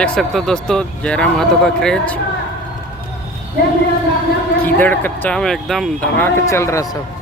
देख सकते हो दोस्तों जयराम महतो का क्रेज कीदड़ कच्चा में एकदम दबा के चल रहा सब।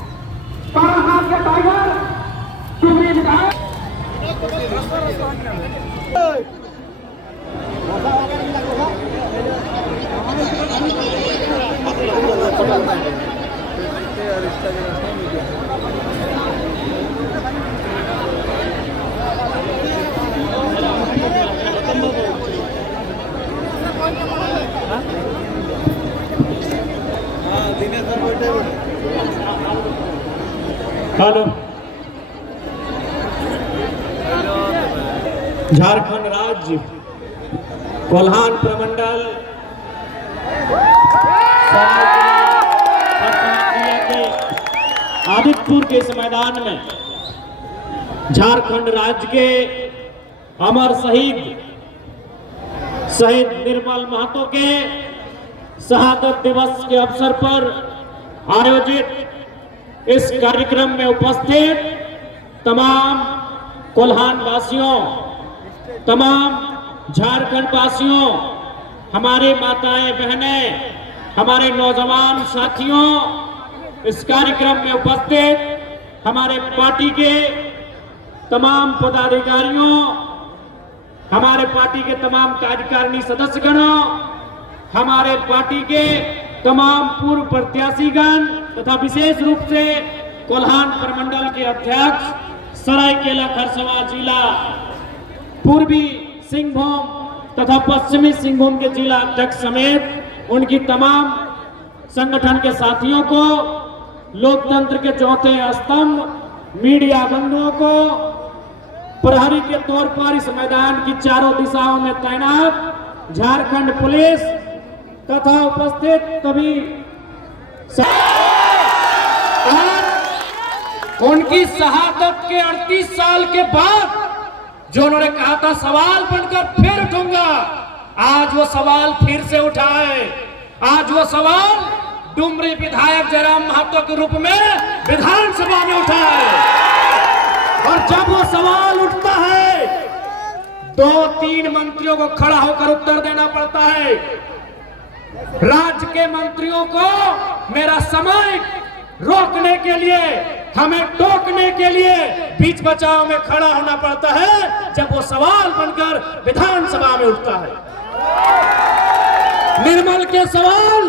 हेलो, झारखंड राज्य कोल्हान प्रमंडल के आदितपुर के इस मैदान में झारखंड राज्य के अमर शहीद निर्मल महतो के शहादत दिवस के अवसर पर आयोजित इस कार्यक्रम में उपस्थित तमाम कोल्हान वासियों, तमाम झारखंड वासियों, हमारे माताएं बहनें, हमारे नौजवान साथियों, इस कार्यक्रम में उपस्थित हमारे पार्टी के तमाम पदाधिकारियों, हमारे पार्टी के तमाम कार्यकारिणी सदस्यगणों, हमारे पार्टी के तमाम पूर्व प्रत्याशीगण तथा विशेष रूप से कोल्हान प्रमंडल के अध्यक्ष सरायकेला खरसावां जिला, पूर्वी सिंहभूम तथा पश्चिमी सिंहभूम के जिला अध्यक्ष समेत उनकी तमाम संगठन के साथियों को, लोकतंत्र के चौथे स्तंभ मीडिया बंधुओं को, प्रहरी के तौर पर इस मैदान की चारों दिशाओं में तैनात झारखंड पुलिस तथा उपस्थित सभी उनकी शहादत के 38 साल के बाद जो उन्होंने कहा था सवाल बनकर फिर उठूंगा, आज वो सवाल फिर से उठा है। आज वो सवाल डुमरी विधायक जयराम महतो के रूप में विधानसभा में उठा है। और जब वो सवाल उठता है 2-3 मंत्रियों को खड़ा होकर उत्तर देना पड़ता है। राज्य के मंत्रियों को मेरा समय रोकने के लिए, हमें टोकने के लिए बीच बचाव में खड़ा होना पड़ता है जब वो सवाल बनकर विधानसभा में उठता है। निर्मल के सवाल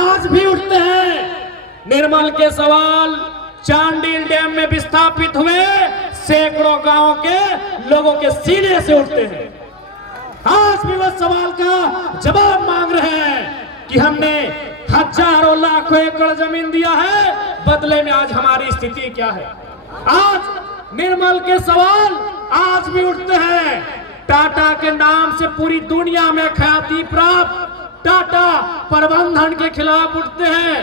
आज भी उठते हैं। निर्मल के सवाल चांडिल डैम में विस्थापित हुए सैकड़ों गांवों के लोगों के सीने से उठते हैं। आज भी वह सवाल का जवाब मांग रहे हैं कि हमने हजारों लाखों एकड़ जमीन दिया है, बदले में आज हमारी स्थिति क्या है। आज निर्मल के सवाल आज भी उठते हैं। टाटा के नाम से पूरी दुनिया में ख्याति प्राप्त टाटा प्रबंधन के खिलाफ उठते हैं।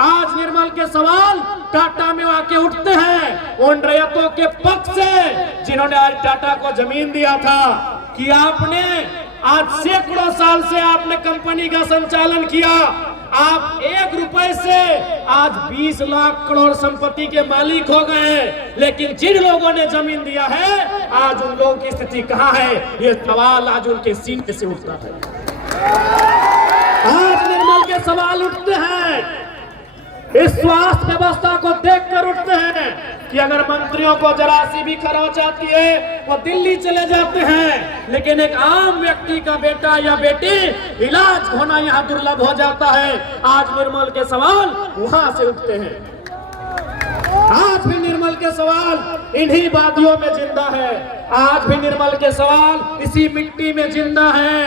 आज निर्मल के सवाल टाटा में आके उठते हैं उन रैयतों के पक्ष से जिन्होंने आज टाटा को जमीन दिया था कि आपने आज सैकड़ों साल से आपने कंपनी का संचालन किया, आप 1 रुपए से आज 20 लाख करोड़ संपत्ति के मालिक हो गए, लेकिन जिन लोगों ने जमीन दिया है आज उन लोगों की स्थिति कहां है, ये सवाल आज उनके सीने से उठता है। आज निर्मल के सवाल उठते हैं, इस स्वास्थ्य व्यवस्था को देखकर उठते हैं कि अगर मंत्रियों को जरा सी भी खरोंच आती है वो दिल्ली चले जाते हैं, लेकिन एक आम व्यक्ति का बेटा या बेटी इलाज होना यहाँ दुर्लभ हो जाता है। आज निर्मल के सवाल वहां से उठते हैं। आज भी निर्मल के सवाल इन्हीं वादियों में जिंदा है। आज भी निर्मल के सवाल इसी मिट्टी में जिंदा है।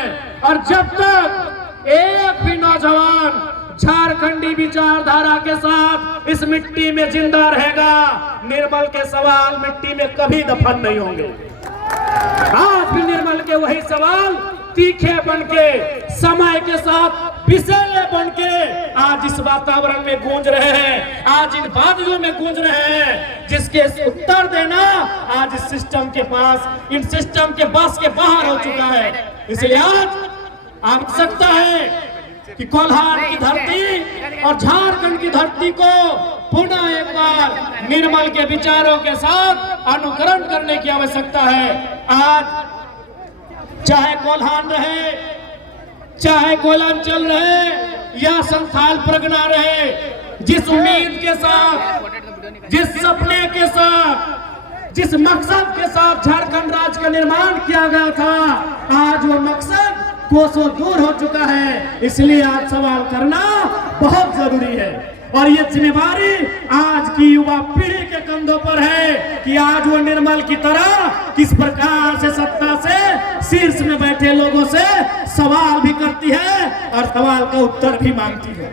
और जब तक एक भी नौजवान झारखंडी विचारधारा के साथ इस मिट्टी में जिंदा रहेगा, निर्मल के सवाल मिट्टी में कभी दफन नहीं होंगे। आज भी निर्मल के वही सवाल तीखे बनके, समय के साथ विषैले बनके आज इस वातावरण में गूंज रहे हैं, आज इन वादियों में गूंज रहे हैं, जिसके उत्तर देना आज इस सिस्टम के पास, इन सिस्टम के बस के बाहर हो चुका है। इसलिए आज आवश्यकता है कि कोल्हान की धरती और झारखंड की धरती को पुनः एक बार निर्मल के विचारों के साथ अनुकरण करने की आवश्यकता है। आज चाहे कोल्हान रहे, चाहे कोयलांचल रहे या संथाल परगना रहे, जिस उम्मीद के साथ, जिस सपने के साथ, जिस मकसद के साथ झारखंड राज्य का निर्माण किया गया था, आज वो मकसद कोसों दूर हो चुका है। इसलिए आज सवाल करना बहुत जरूरी है और ये जिम्मेदारी आज की युवा पीढ़ी के कंधों पर है कि आज वो निर्मल की तरह किस प्रकार से सत्ता से शीर्ष में बैठे लोगों से सवाल भी करती है और सवाल का उत्तर भी मांगती है।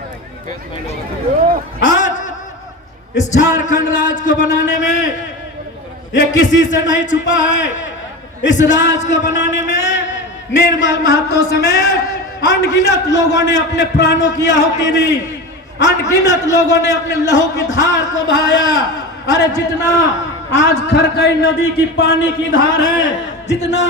आज इस झारखंड राज्य को बनाने में ये किसी से नहीं छुपा है। इस राज्य को बनाने में निर्मल महतो समेत अनगिनत लोगों ने अपने प्राणों की आहुति दी, अनगिनत लोगों ने अपने लहू की धार को बहाया। अरे जितना आज खरकई नदी की पानी की धार है, जितना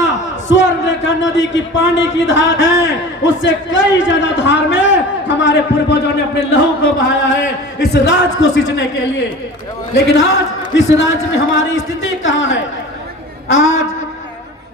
स्वर्ण रेखा नदी की पानी की धार है, उससे कई ज्यादा धार में हमारे पूर्वजों ने अपने लहू को बहाया है इस राज्य को सींचने के लिए। लेकिन आज इस राज्य में हमारी स्थिति कहाँ है? आज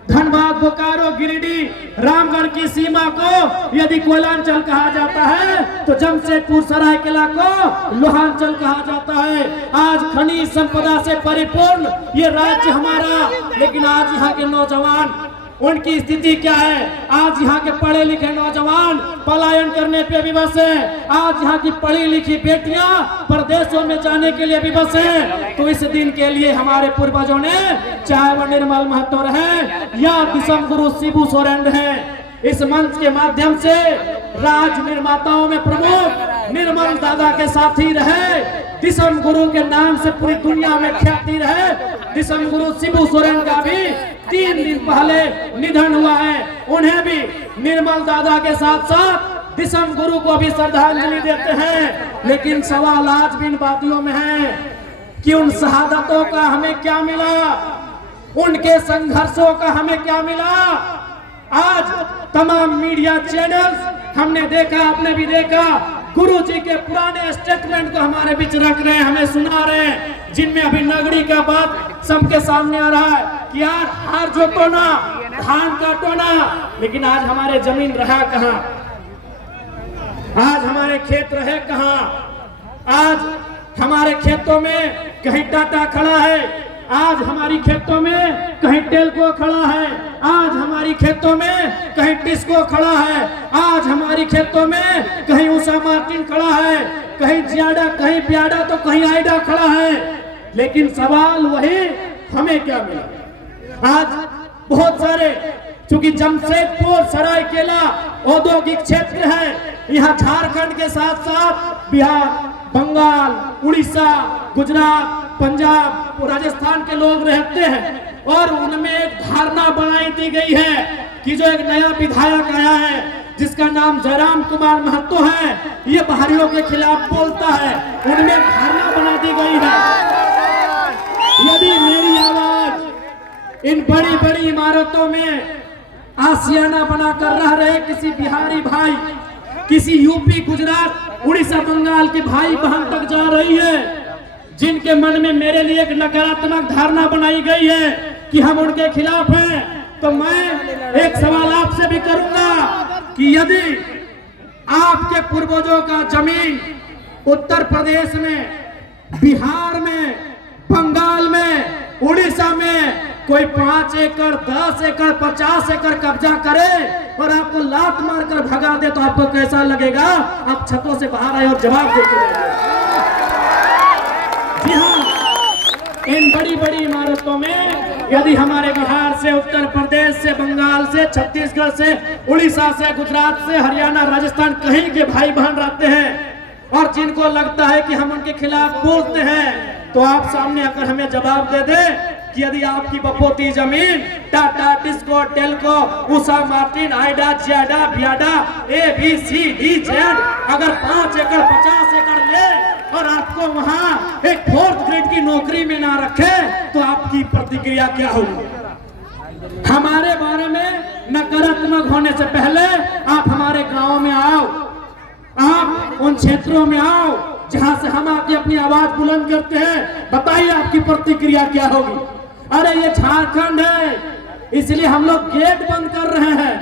धनबाद, बोकारो, गिरिडीह, रामगढ़ की सीमा को यदि कोयलांचल कहा जाता है तो जमशेदपुर, सरायकेला को लोहांचल कहा जाता है। आज खनिज संपदा से परिपूर्ण ये राज्य हमारा, लेकिन आज यहाँ के नौजवान, उनकी स्थिति क्या है? आज यहाँ के पढ़े लिखे नौजवान पलायन करने पे विवश है। आज यहाँ की पढ़ी लिखी बेटियां परदेशों में जाने के लिए विवश है। तो इस दिन के लिए हमारे पूर्वजों ने, चाहे वह निर्मल महतो रहे या दिसम गुरु शिबू सोरेन रहे, इस मंच के माध्यम से राज निर्माताओं में प्रमुख निर्मल दादा के साथी रहे, दिसम गुरु के नाम से पूरी दुनिया में ख्याति रहे। दिसम गुरु शिबू सोरेन का भी 3 दिन पहले निधन हुआ है। उन्हें भी निर्मल दादा के साथ साथ दिसम गुरु को भी श्रद्धांजलि देते हैं। लेकिन सवाल आज भी इन बातियों में है कि उन शहादतों का हमें क्या मिला, उनके संघर्षों का हमें क्या मिला। आज तमाम मीडिया चैनल्स हमने देखा, आपने भी देखा, गुरु जी के पुराने स्टेटमेंट को हमारे बीच रख रहे हैं, हमें सुना रहे हैं, जिनमें अभी नगरी का बात सबके सामने आ रहा है कि यार हार जोतो ना, धान काटो ना। लेकिन आज हमारे जमीन रहा कहाँ? आज हमारे खेत रहे कहाँ? आज हमारे खेतों में कहीं टाटा खड़ा है, आज हमारी खेतों में कहीं टेल्को खड़ा है, आज हमारी खेतों में कहीं टिस्को खड़ा है, आज हमारी खेतों में कहीं उषा मार्टिन खड़ा है, कहीं जियाडा, कहीं प्याडा, तो कहीं आइडा खड़ा है। लेकिन सवाल वही, हमें क्या मिला? आज बहुत सारे, चूंकि जमशेदपुर, सरायकेला औद्योगिक क्षेत्र है, यहाँ झारखंड के साथ साथ बिहार, बंगाल, उड़ीसा, गुजरात, पंजाब, राजस्थान के लोग रहते हैं और उनमें एक धारणा बनाई दी गई है कि जो एक नया विधायक आया है जिसका नाम जयराम कुमार महतो है, ये बाहरियों के खिलाफ बोलता है, उनमें धारणा बना दी गई है। यदि मेरी आवाज इन बड़ी बड़ी इमारतों में आशियाना बनाकर रह रहे किसी बिहारी भाई, किसी यूपी, गुजरात, उड़ीसा, बंगाल के भाई बहन तक जा रही है, जिनके मन में मेरे लिए एक नकारात्मक धारणा बनाई गई है कि हम उनके खिलाफ हैं, तो मैं एक सवाल आपसे भी करूंगा कि यदि आपके पूर्वजों का जमीन उत्तर प्रदेश में, बिहार में, बंगाल में, उड़ीसा में कोई 5 एकड़, 10 एकड़, 50 एकड़ कब्जा करे और आपको लात मारकर भगा दे, तो आपको कैसा लगेगा? आप छतों से बाहर आए और जवाब देते। जी हाँ, इन बड़ी बड़ी इमारतों में यदि हमारे बिहार से, उत्तर प्रदेश से, बंगाल से, छत्तीसगढ़ से, उड़ीसा से, गुजरात से, हरियाणा, राजस्थान कहीं के भाई बहन रहते हैं और जिनको लगता है कि हम उनके खिलाफ बोलते हैं, तो आप सामने आकर हमें जवाब दे दे कि यदि आपकी बपोती जमीन टाटा, टिस्को, टेल्को, उषा मार्टिन, आइडा, जियाडा, बियाडा, ABCD अगर 5 एकड़, 50 एकड़ ले और आपको वहां एक 4th ग्रेड की नौकरी में ना रखे, तो आपकी प्रतिक्रिया क्या होगी? हमारे बारे में नकारात्मक होने से पहले आप हमारे गांव में आओ, आप उन क्षेत्रों में आओ जहां से हम आके अपनी आवाज बुलंद करते हैं, बताइए आपकी प्रतिक्रिया क्या होगी? अरे ये झारखंड है, इसलिए हम लोग गेट बंद कर रहे हैं।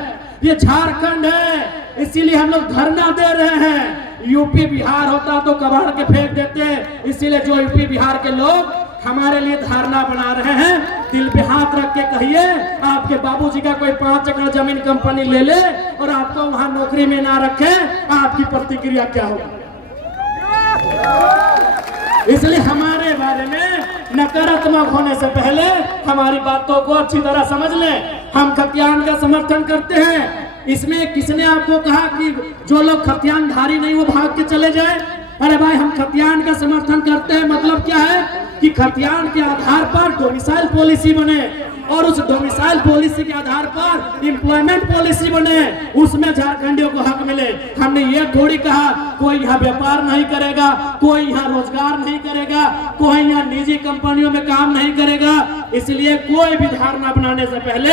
ये झारखंड है, इसीलिए हम लोग धरना दे रहे हैं। यूपी बिहार होता तो कबाड़ के फेंक देते, इसीलिए जो यूपी बिहार के लोग हमारे लिए धारणा बना रहे हैं, दिल पे हाथ रख के कहिए आपके बाबूजी का कोई 5 एकड़ जमीन कंपनी ले ले और आपको वहां नौकरी में ना रखे, आपकी प्रतिक्रिया क्या होगी? इसलिए हमारे बारे में नकारात्मक होने से पहले हमारी बातों को अच्छी तरह समझ लें। हम खतियान का समर्थन करते हैं। इसमें किसने आपको कहा कि जो लोग खतियानधारी नहीं वो भाग के चले जाए? अरे भाई, हम खतियान का समर्थन करते हैं। मतलब क्या है कि खतियान के आधार पर डोमिसाइल पॉलिसी बने और उस डोमिसाइल पॉलिसी के आधार पर एम्प्लॉयमेंट पॉलिसी बने, उसमें झारखंडियों को हक मिले। हमने ये थोड़ी कहा कोई यहाँ व्यापार नहीं करेगा, कोई यहाँ रोजगार नहीं करेगा, कोई यहाँ निजी कंपनियों में काम नहीं करेगा। इसलिए कोई भी धारणा बनाने से पहले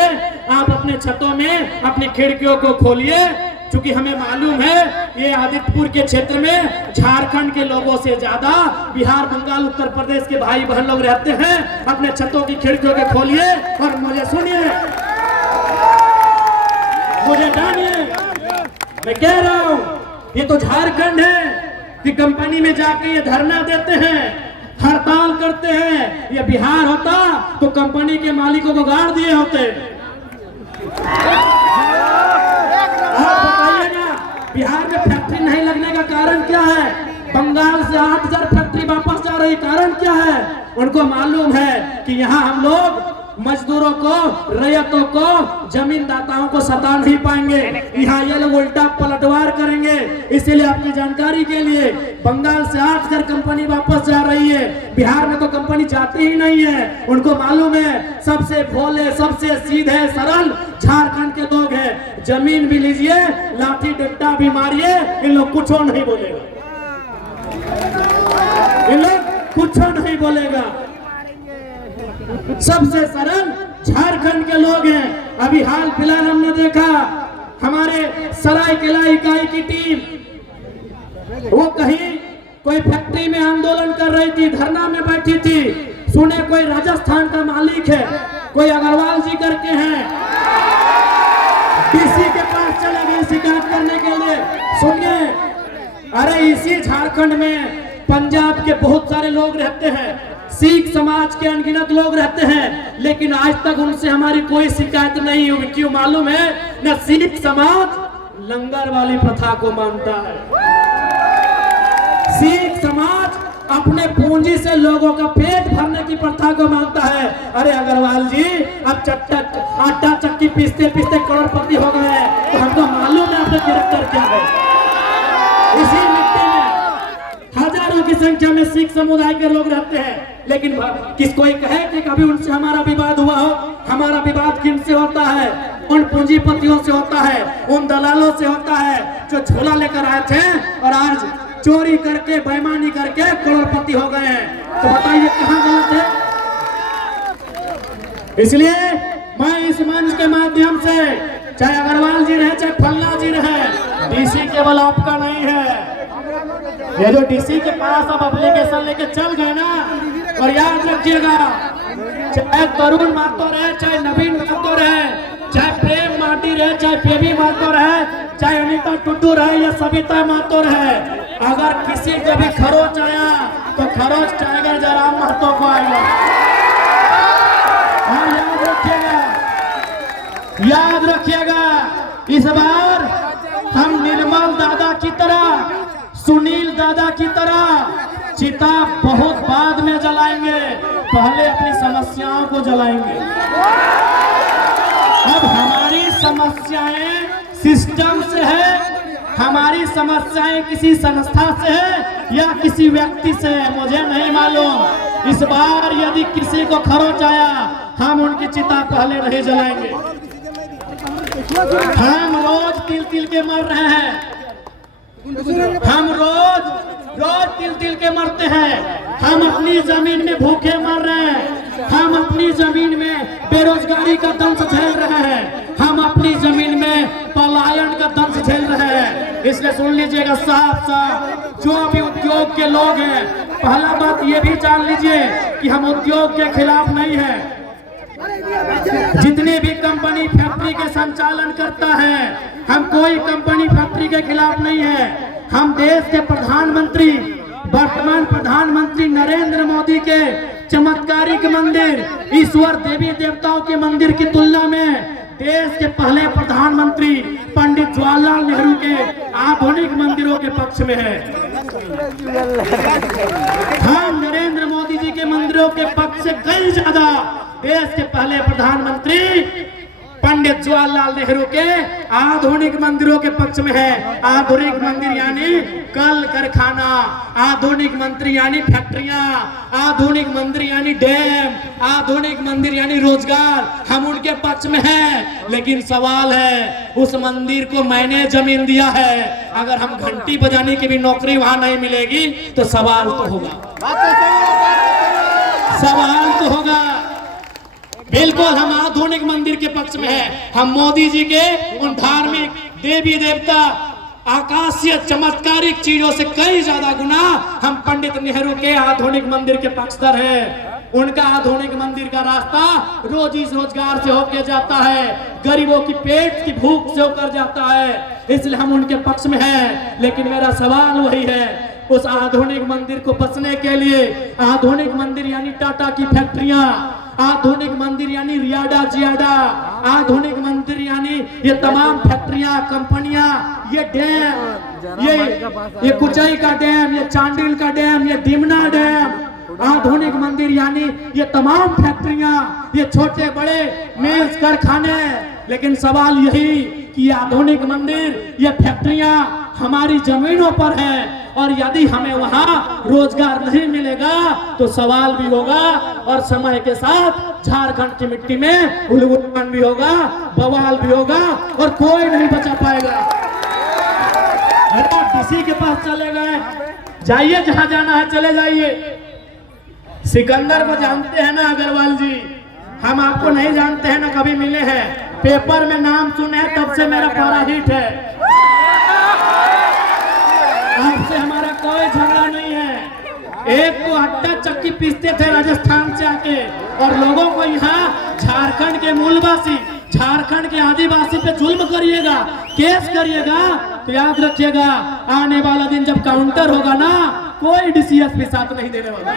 आप अपने छतों में अपनी खिड़कियों को खोलिए, क्योंकि हमें मालूम है ये आदित्यपुर के क्षेत्र में झारखंड के लोगों से ज्यादा बिहार, बंगाल, उत्तर प्रदेश के भाई बहन लोग रहते हैं। अपने छतों की खिड़कियों के खोलिए और मुझे सुनिए, मुझे जानिए। मैं कह रहा हूं ये तो झारखंड है कि कंपनी में जाके ये धरना देते हैं, हड़ताल करते हैं। ये बिहार होता तो कंपनी के मालिकों को गाड़ दिए होते। बिहार में फैक्ट्री नहीं लगने का कारण क्या है? बंगाल से 8000 फैक्ट्री वापस जा रही, कारण क्या है? उनको मालूम है कि यहाँ हम लोग मजदूरों को, रैयतों को, जमींदाताओं को सता नहीं पाएंगे। यहाँ ये लोग उल्टा पलटवार करेंगे। इसीलिए आपकी जानकारी के लिए बंगाल से 8000 कंपनी वापस जा रही है, बिहार में तो कंपनी जाती ही नहीं है। उनको मालूम है सबसे भोले, सबसे सीधे सरल झारखंड के लोग हैं। जमीन भी लीजिए, लाठी डंडा भी मारिए, इन लोग कुछ नहीं बोलेगा, इन लोग कुछ नहीं बोलेगा। सबसे सरल झारखंड के लोग हैं। अभी हाल फिलहाल हमने देखा हमारे सरायकेला इकाई की टीम, वो कहीं कोई फैक्ट्री में आंदोलन कर रही थी, धरना में बैठी थी। सुने कोई राजस्थान का मालिक है, कोई अग्रवाल जी करके हैं, डीसी के पास चले गए शिकायत करने के लिए। सुनिए, अरे इसी झारखंड में पंजाब के बहुत सारे लोग रहते हैं, सिख समाज के अनगिनत लोग रहते हैं, लेकिन आज तक उनसे हमारी कोई शिकायत नहीं हुई। क्यों मालूम है? न सिख समाज लंगर वाली प्रथा को मानता है, सिख समाज अपने पूंजी से लोगों का पेट भरने की प्रथा को मानता है। अरे अग्रवाल जी, अब आटा चक्की पीसते पीसते करोड़पति हो गए हैं, तो हमको मालूम है आपका कैरेक्टर क्या है। इसी मिट्टी में हजारों की संख्या में सिख समुदाय के लोग रहते हैं, लेकिन किस कोई कहे कि कभी उनसे हमारा विवाद हुआ हो? हमारा विवाद किनसे होता है? उन पूंजीपतियों से होता है, उन दलालों से होता है जो झोला लेकर आए थे और आज चोरी करके, बेईमानी करके करोड़पति हो गए हैं। तो बताइए कहां गलत है? इसलिए मैं इस मंच के माध्यम से, चाहे अग्रवाल जी रहे, चाहे फल्ला जी रहे, डीसी केवल आपका नहीं है। ये जो डीसी के पास अब एप्लीकेशन लेके चल गए ना, और याद रखिएगा, चाहे तरुण मातो रहे, चाहे नवीन मातो रहे, चाहे प्रेम माटी रहे, चाहे बेबी मातो रहे, चाहे अनीता टुड्डू रहे या सविता मातो रहे, अगर किसी को भी खरोच आया तो खरोच टाइगर जयराम महतो को आएगा। याद रखिएगा, याद रखिएगा, इस बार हम निर्मल दादा की तरह, सुनील दादा की तरह चिता बहुत बाद में जलाएंगे, पहले अपनी समस्याओं को जलाएंगे। अब हमारी समस्याएं सिस्टम से है, हमारी समस्याएं किसी संस्था से है या किसी व्यक्ति से है, मुझे नहीं मालूम। इस बार यदि किसी को खरोच आया, हम उनकी चिता पहले नहीं जलाएंगे। हम रोज तिल तिल के मर रहे हैं, हम रोज तिल तिल के मरते हैं। हम अपनी जमीन में भूखे मर रहे हैं, हम अपनी जमीन में बेरोजगारी का दंश झेल रहे हैं, हम अपनी जमीन में पलायन का दंश झेल रहे हैं। इसलिए सुन लीजिएगा साफ साफ, जो भी उद्योग के लोग हैं, पहला बात ये भी जान लीजिए कि हम उद्योग के खिलाफ नहीं है, जितने भी कंपनी फैक्ट्री के संचालन करता है, हम कोई कंपनी फैक्ट्री के खिलाफ नहीं है। हम देश के प्रधानमंत्री, वर्तमान प्रधानमंत्री नरेंद्र मोदी के चमत्कारिक मंदिर, ईश्वर देवी देवताओं के मंदिर की तुलना में देश के पहले प्रधानमंत्री पंडित जवाहरलाल नेहरू के आधुनिक मंदिरों के पक्ष में है। हम नरेंद्र मोदी जी के मंदिरों के पक्ष से कई ज्यादा देश के पहले प्रधानमंत्री पंडित जवाहरलाल नेहरू के आधुनिक मंदिरों के पक्ष में है। आधुनिक मंदिर यानी कल कारखाना, आधुनिक मंदिर यानी फैक्ट्रियां, आधुनिक मंदिर यानी डैम, आधुनिक मंदिर यानी रोजगार, हम उनके पक्ष में हैं। लेकिन सवाल है, उस मंदिर को मैंने जमीन दिया है, अगर हम घंटी बजाने की भी नौकरी वहां नहीं मिलेगी तो सवाल तो होगा, सवाल तो होगा। बिल्कुल हम आधुनिक मंदिर के पक्ष में हैं। हम मोदी जी के उन धार्मिक देवी देवता आकाशीय चमत्कारिक चीजों से कई ज्यादा गुना हम पंडित नेहरू के आधुनिक मंदिर के पक्षधर हैं। उनका आधुनिक मंदिर का रास्ता रोजी रोजगार से होकर जाता है, गरीबों की पेट की भूख से होकर जाता है, इसलिए हम उनके पक्ष में हैं। लेकिन मेरा सवाल वही है, उस आधुनिक मंदिर को बचने के लिए, आधुनिक मंदिर यानी टाटा की फैक्ट्रियां, आधुनिक मंदिर यानी रियाडा जियाडा, आधुनिक मंदिर यानी ये तमाम फैक्ट्रियां, कंपनियां, ये डैम, ये कुचाई का डैम, ये चांडिल का डैम, ये डिमना डैम, आधुनिक मंदिर यानी ये तमाम फैक्ट्रियां, ये छोटे बड़े मिल्स कारखाने। लेकिन सवाल यही कि आधुनिक मंदिर, ये फैक्ट्रियां हमारी जमीनों पर है, और यदि हमें वहां रोजगार नहीं मिलेगा तो सवाल भी होगा, और समय के साथ झारखंड की मिट्टी में उलगुलान भी होगा, बवाल भी होगा, और कोई नहीं बचा पाएगा। अरे डीसी के पास चले गए, जाइए जहां जाना है चले जाइए। सिकंदर को जानते हैं ना अग्रवाल जी, हम आपको नहीं जानते हैं ना, कभी मिले हैं, पेपर में नाम सुने हैं, तब से मेरा पारा हिट है। आपसे हमारा कोई झगड़ा नहीं है। एक को आटा चक्की पीसते थे राजस्थान से आके, और लोगों को यहाँ झारखंड के मूलवासी, झारखंड के आदिवासी पे जुल्म करिएगा, केस करिएगा, तो याद रखिएगा आने वाला दिन जब काउंटर होगा ना, कोई डीसीएस भी साथ नहीं देने वाला।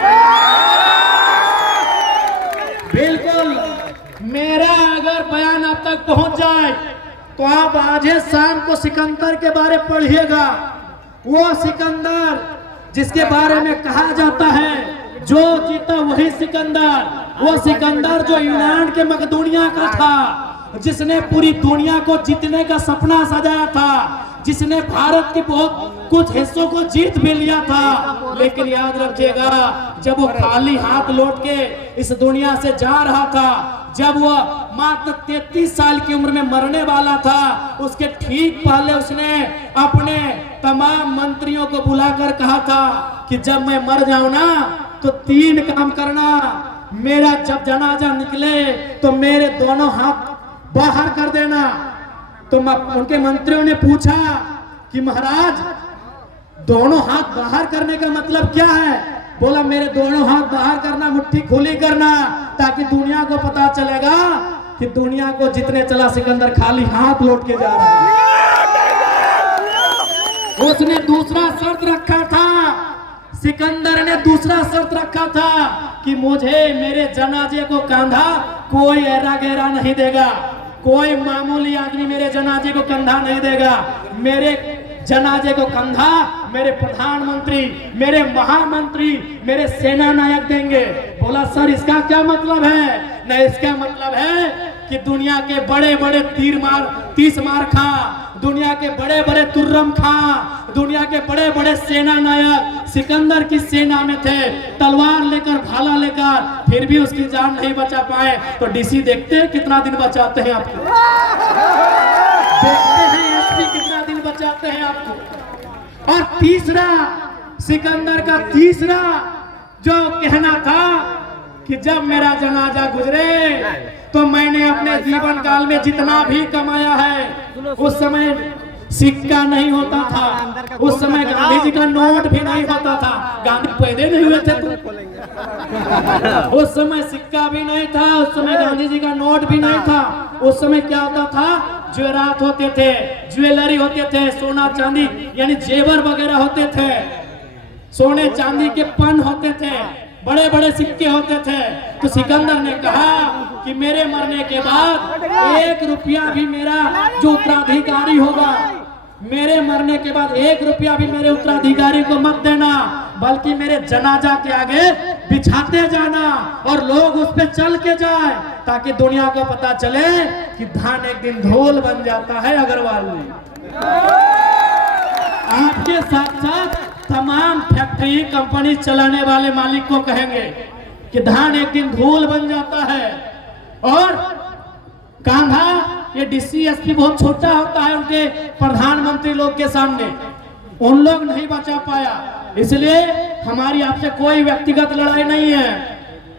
बिल्कुल मेरा अगर बयान आप तक पहुंच जाए तो आप आज शाम को सिकंदर के बारे पढ़िएगा। वो सिकंदर जिसके बारे में कहा जाता है जो जीता वही सिकंदर, वो सिकंदर जो इंग्लैंड के मकदूनिया का था, जिसने पूरी दुनिया को जीतने का सपना सजाया था, जिसने भारत के बहुत कुछ हिस्सों को जीत भी लिया था। लेकिन याद रखिएगा, जब वो खाली हाथ लौट के इस दुनिया से जा रहा था, जब वो मात्र 33 साल की उम्र में मरने वाला था, उसके ठीक पहले उसने अपने तमाम मंत्रियों को बुलाकर कहा था कि जब मैं मर जाऊं ना तो 3 काम करना, मेरा जब जनाजा निकले तो मेरे दोनों हाथ बाहर कर देना। तो उनके मंत्रियों ने पूछा कि महाराज दोनों हाथ बाहर करने का मतलब क्या है? बोला मेरे दोनों हाथ बाहर करना, मुट्ठी खुली करना, ताकि दुनिया को पता चलेगा कि दुनिया को जितने चला सिकंदर खाली हाथ लौट के जा रहा है। उसने दूसरा शर्त रखा था, सिकंदर ने दूसरा शर्त रखा था कि मुझे मेरे जनाजे को कंधा कोई ऐरा गहरा नहीं देगा, कोई मामूली आदमी मेरे जनाजे को कंधा नहीं देगा, मेरे जनाजे को कंधा मेरे प्रधानमंत्री, मेरे महामंत्री, मेरे सेना नायक देंगे। बोला सर इसका क्या मतलब है? नहीं, इसका मतलब है कि दुनिया के बड़े बड़े तीस मार खा, दुनिया के बड़े बड़े तुर्रम खा, दुनिया के बड़े बड़े सेना नायक सिकंदर की सेना में थे, तलवार लेकर भाला लेकर, फिर भी उसकी जान नहीं बचा पाए। तो डीसी देखते हैं कितना दिन बचाते हैं आपको, देखते हैं एसपी कितना दिन बचाते हैं आपको। और तीसरा, सिकंदर का तीसरा जो कहना था कि जब मेरा जनाजा गुजरे तो मैंने अपने जीवन काल में जितना भी कमाया है, उस समय सिक्का नहीं होता था, उस समय गांधी जी का नोट भी नहीं होता था। गांधी पैदा नहीं हुए थे उस समय सिक्का भी नहीं था, उस समय गांधी जी का नोट भी नहीं था। उस समय क्या होता था, ज्वेरात होते थे, ज्वेलरी होते थे, सोना चांदी यानी जेवर वगैरह होते थे, सोने चांदी के पन होते थे, बड़े बड़े सिक्के होते थे। तो सिकंदर ने कहा कि मेरे मरने के बाद 1 रुपया भी मेरा जो उत्तराधिकारी होगा, मेरे मरने के बाद 1 रुपया भी मेरे उत्तराधिकारी को मत देना, बल्कि मेरे जनाजा के आगे बिछाते जाना और लोग उस पे चल के जाए, ताकि दुनिया को पता चले कि धान एक दिन धूल बन जाता है। अग्रवाल जी आपके साथ साथ तमाम फैक्ट्री कंपनी चलाने वाले मालिक को कहेंगे कि धान एक दिन धूल बन जाता है। और कांधा ये डीसीएसपी बहुत छोटा होता है उनके प्रधानमंत्री लोग के सामने, उन लोग नहीं बचा पाया। इसलिए हमारी आपसे कोई व्यक्तिगत लड़ाई नहीं है।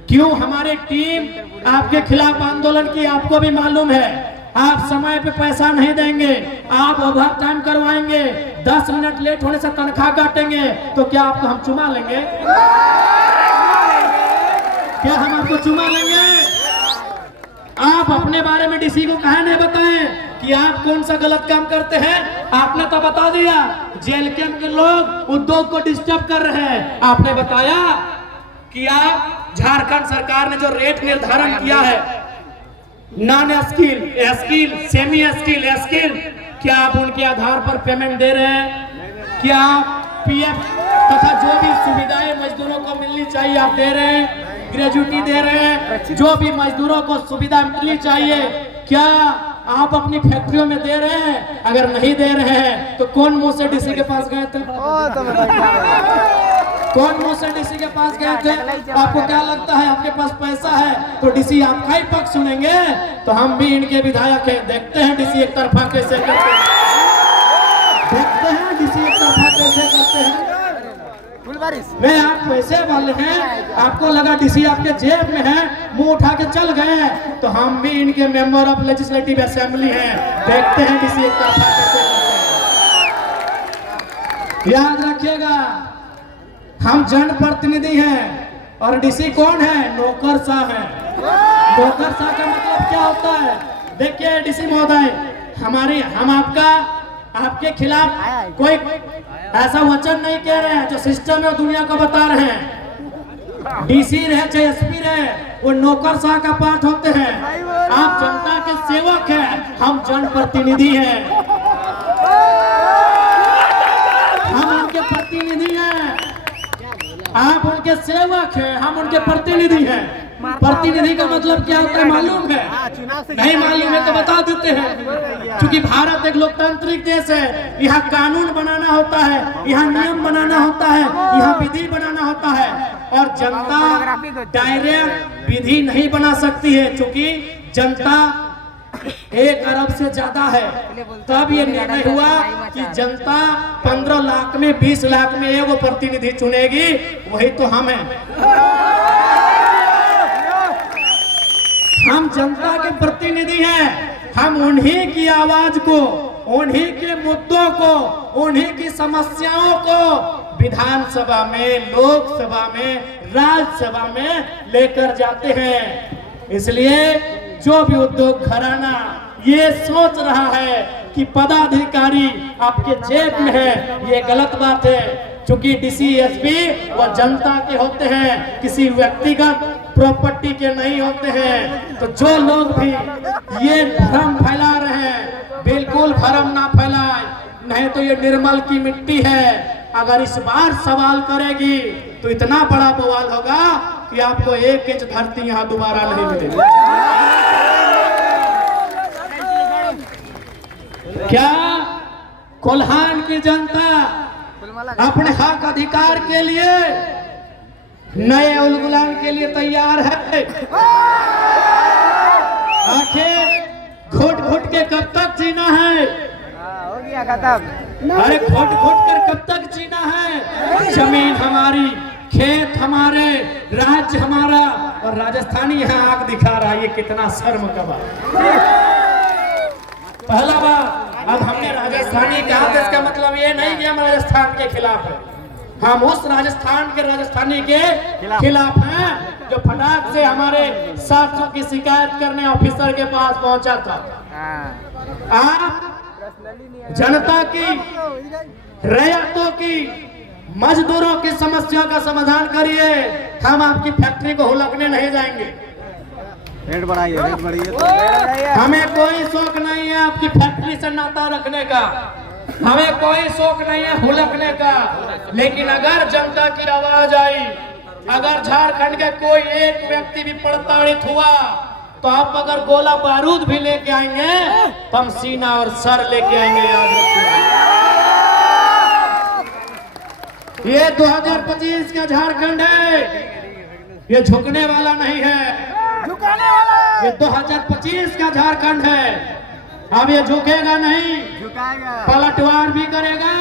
क्यों हमारी टीम आपके खिलाफ आंदोलन की, आपको भी मालूम है। आप समय पे पैसा नहीं देंगे, आप ओवर टाइम करवाएंगे, 10 मिनट लेट होने से तनख्वाह काटेंगे, तो क्या आपको हम चुमा लेंगे? क्या हम आपको चुमा लेंगे? आप अपने बारे में डीसी को कहा नहीं बताएं कि आप कौन सा गलत काम करते हैं? आपने तो बता दिया जेल कैंप के लोग उद्योग को डिस्टर्ब कर रहे हैं। आपने बताया कि आप झारखंड सरकार ने जो रेट निर्धारण किया है, non skill, skill, semi skill, skill, क्या आप उनके आधार पर पेमेंट दे रहे हैं? क्या आप पीएफ तथा जो भी सुविधाएं मजदूरों को मिलनी चाहिए आप दे रहे हैं? ग्रेजुटी दे रहे हैं? जो भी मजदूरों को सुविधा मिलनी चाहिए क्या आप अपनी फैक्ट्रियों में दे रहे हैं? अगर नहीं दे रहे हैं तो कौन मुंह से डीसी के पास गए थे? कौन मुंह से डीसी के पास गए थे? आपको क्या लगता है आपके पास पैसा है तो डीसी आपका ही पक्ष सुनेंगे? तो हम भी इनके विधायक हैं, देखते हैं डीसी एक तरफा कैसे करते हैं, देखते हैं डीसी एक तरफा कैसे करते हैं। नहीं, आप पैसे वाले हैं, आपको लगा डीसी आपके जेब में है, मुंह उठा के चल गए, तो हम भी इनके मेंबर ऑफ लेजिस्लेटिव असेंबली हैं, देखते हैं डीसी एक तरफा कैसे करते हैं। याद रखिएगा हम जनप्रतिनिधि हैं और डीसी कौन है? नौकरशाह है। नौकरशाह का मतलब क्या होता है? देखिए डीसी महोदय, हम आपके खिलाफ कोई ऐसा वचन नहीं कह रहे हैं, जो सिस्टम है दुनिया को बता रहे हैं। डीसी रहे चाहे एसपी रहे, वो नौकरशाह का पाठ होते हैं। आप जनता के सेवक हैं, हम जनप्रतिनिधि हैं, हम उनके प्रतिनिधि हैं। आप उनके सेवक हैं, हम उनके प्रतिनिधि हैं। प्रतिनिधि का मतलब क्या होता है मालूम है? नहीं मालूम है तो बता देते हैं। क्योंकि भारत एक लोकतांत्रिक देश है, यहाँ कानून बनाना होता है, यहाँ नियम बनाना होता है, यहाँ विधि बनाना होता है, और जनता डायरेक्ट विधि नहीं बना सकती है। क्योंकि जनता 1 अरब से ज्यादा है, तब ये निर्णय हुआ कि जनता 15 लाख में 20 लाख में एगो प्रतिनिधि चुनेगी, वही तो हम हैं। हम जनता के प्रतिनिधि हैं, हम उन्हीं की आवाज को, उन्हीं के मुद्दों को, उन्हीं की समस्याओं को विधानसभा में, लोकसभा में, राज्यसभा में लेकर जाते हैं। इसलिए जो भी उद्योग घराना ये सोच रहा है कि पदाधिकारी आपके जेब में है, ये गलत बात है। क्योंकि डीसी एसपी वो जनता के होते हैं, किसी व्यक्तिगत प्रॉपर्टी के नहीं होते हैं। तो जो लोग भी ये भ्रम फैला रहे हैं, बिल्कुल भ्रम ना फैलाए, नहीं तो ये निर्मल की मिट्टी है। अगर इस बार सवाल करेगी तो इतना बड़ा बवाल होगा कि आपको 1 इंच धरती यहाँ दोबारा नहीं मिलेगी। क्या कोल्हान की जनता अपने हक अधिकार के लिए नए उलगुलान के लिए तैयार है? आखिर घुट घुट के कब तक जीना है? हो गया खत्म। अरे घुट घुट कर कब तक जीना है? जमीन हमारी, खेत हमारे, राज्य हमारा, और राजस्थानी यहाँ आग दिखा रहा है, ये कितना शर्म का बात। पहला बात अब हमने राजस्थानी कहा तो इसका मतलब ये नहीं कि हम राजस्थान के खिलाफ है। हम उस राजस्थान के राजस्थानी के खिलाफ हैं जो फटाक से हमारे साथियों की शिकायत करने ऑफिसर के पास पहुंचा था। आप जनता की, रैयतों की, मजदूरों की समस्या का समाधान करिए। हम आपकी फैक्ट्री को हुलकने नहीं जाएंगे। रेट बढ़ाइए। हमें कोई शौक नहीं है आपकी फैक्ट्री से नाता रखने का, हमें कोई शौक नहीं है हुलकने का। लेकिन अगर जनता की आवाज आई, अगर झारखंड के कोई एक व्यक्ति भी प्रताड़ित हुआ तो आप अगर गोला बारूद भी लेके आएंगे तो हम सीना और सर लेके आएंगे। याद रखिए, ये 2025 का झारखंड है, ये झुकने वाला नहीं है, झुकाने वाला। ये 2025 का झारखंड है। अब ये झुकेगा नहीं, झुकाएगा, पलटवार भी करेगा,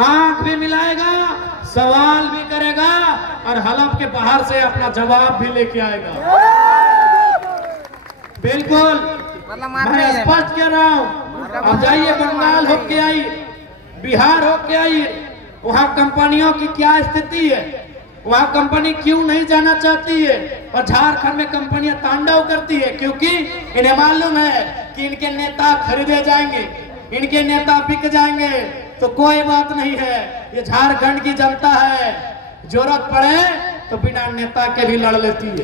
आंख भी मिलाएगा, सवाल भी करेगा और हलफ के बाहर से अपना जवाब भी लेके आएगा। बिल्कुल, मैं स्पष्ट कह रहा हूँ। अब जाइए बंगाल होके आई, बिहार होके आई, वहाँ कंपनियों की क्या स्थिति है, वहाँ कंपनी क्यों नहीं जाना चाहती है और झारखंड में कंपनियां तांडव करती है, क्योंकि इन्हें मालूम है कि इनके नेता खरीदे जाएंगे, इनके नेता बिक जाएंगे। तो कोई बात नहीं है, ये झारखंड की जनता है, जरूरत पड़े तो बिना नेता के भी लड़ लेती है।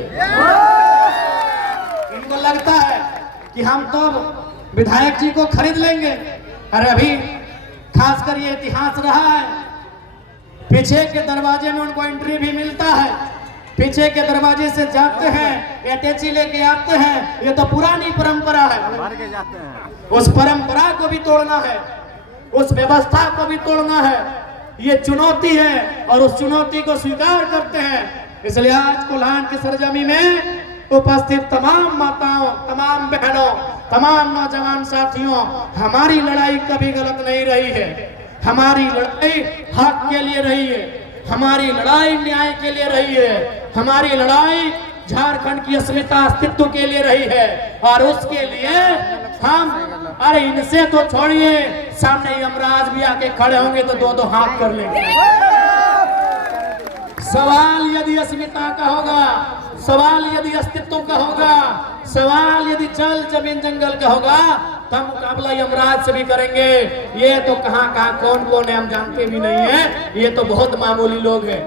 इनको लगता है कि हम तो विधायक जी को खरीद लेंगे। अरे अभी खासकर ये इतिहास रहा है, पीछे के दरवाजे में उनको एंट्री भी मिलता है, पीछे के दरवाजे से जाते हैं, अटैची लेके आते हैं। ये तो पुरानी परंपरा है, उस परंपरा को भी तोड़ना है, उस व्यवस्था को भी तोड़ना है। ये चुनौती है और उस चुनौती को स्वीकार करते हैं। इसलिए आज कोल्हान की सरजमी में उपस्थित तमाम माताओं, तमाम बहनों, तमाम नौजवान साथियों, हमारी लड़ाई कभी गलत नहीं रही है। हमारी लड़ाई हक के लिए रही है, हमारी लड़ाई न्याय के लिए रही है, हमारी लड़ाई झारखंड की अस्मिता अस्तित्व के लिए रही है। और उसके लिए हम, अरे इनसे तो छोड़िए, सामने यमराज भी आके खड़े होंगे तो दो दो हाथ कर लेंगे। सवाल यदि अस्मिता का होगा, सवाल यदि अस्तित्व का होगा, सवाल यदि जल जमीन जंगल का होगा तो हम मुकाबला यमराज से भी करेंगे। ये तो कहाँ कहाँ कौन कौन है हम जानते भी नहीं है, ये तो बहुत मामूली लोग हैं।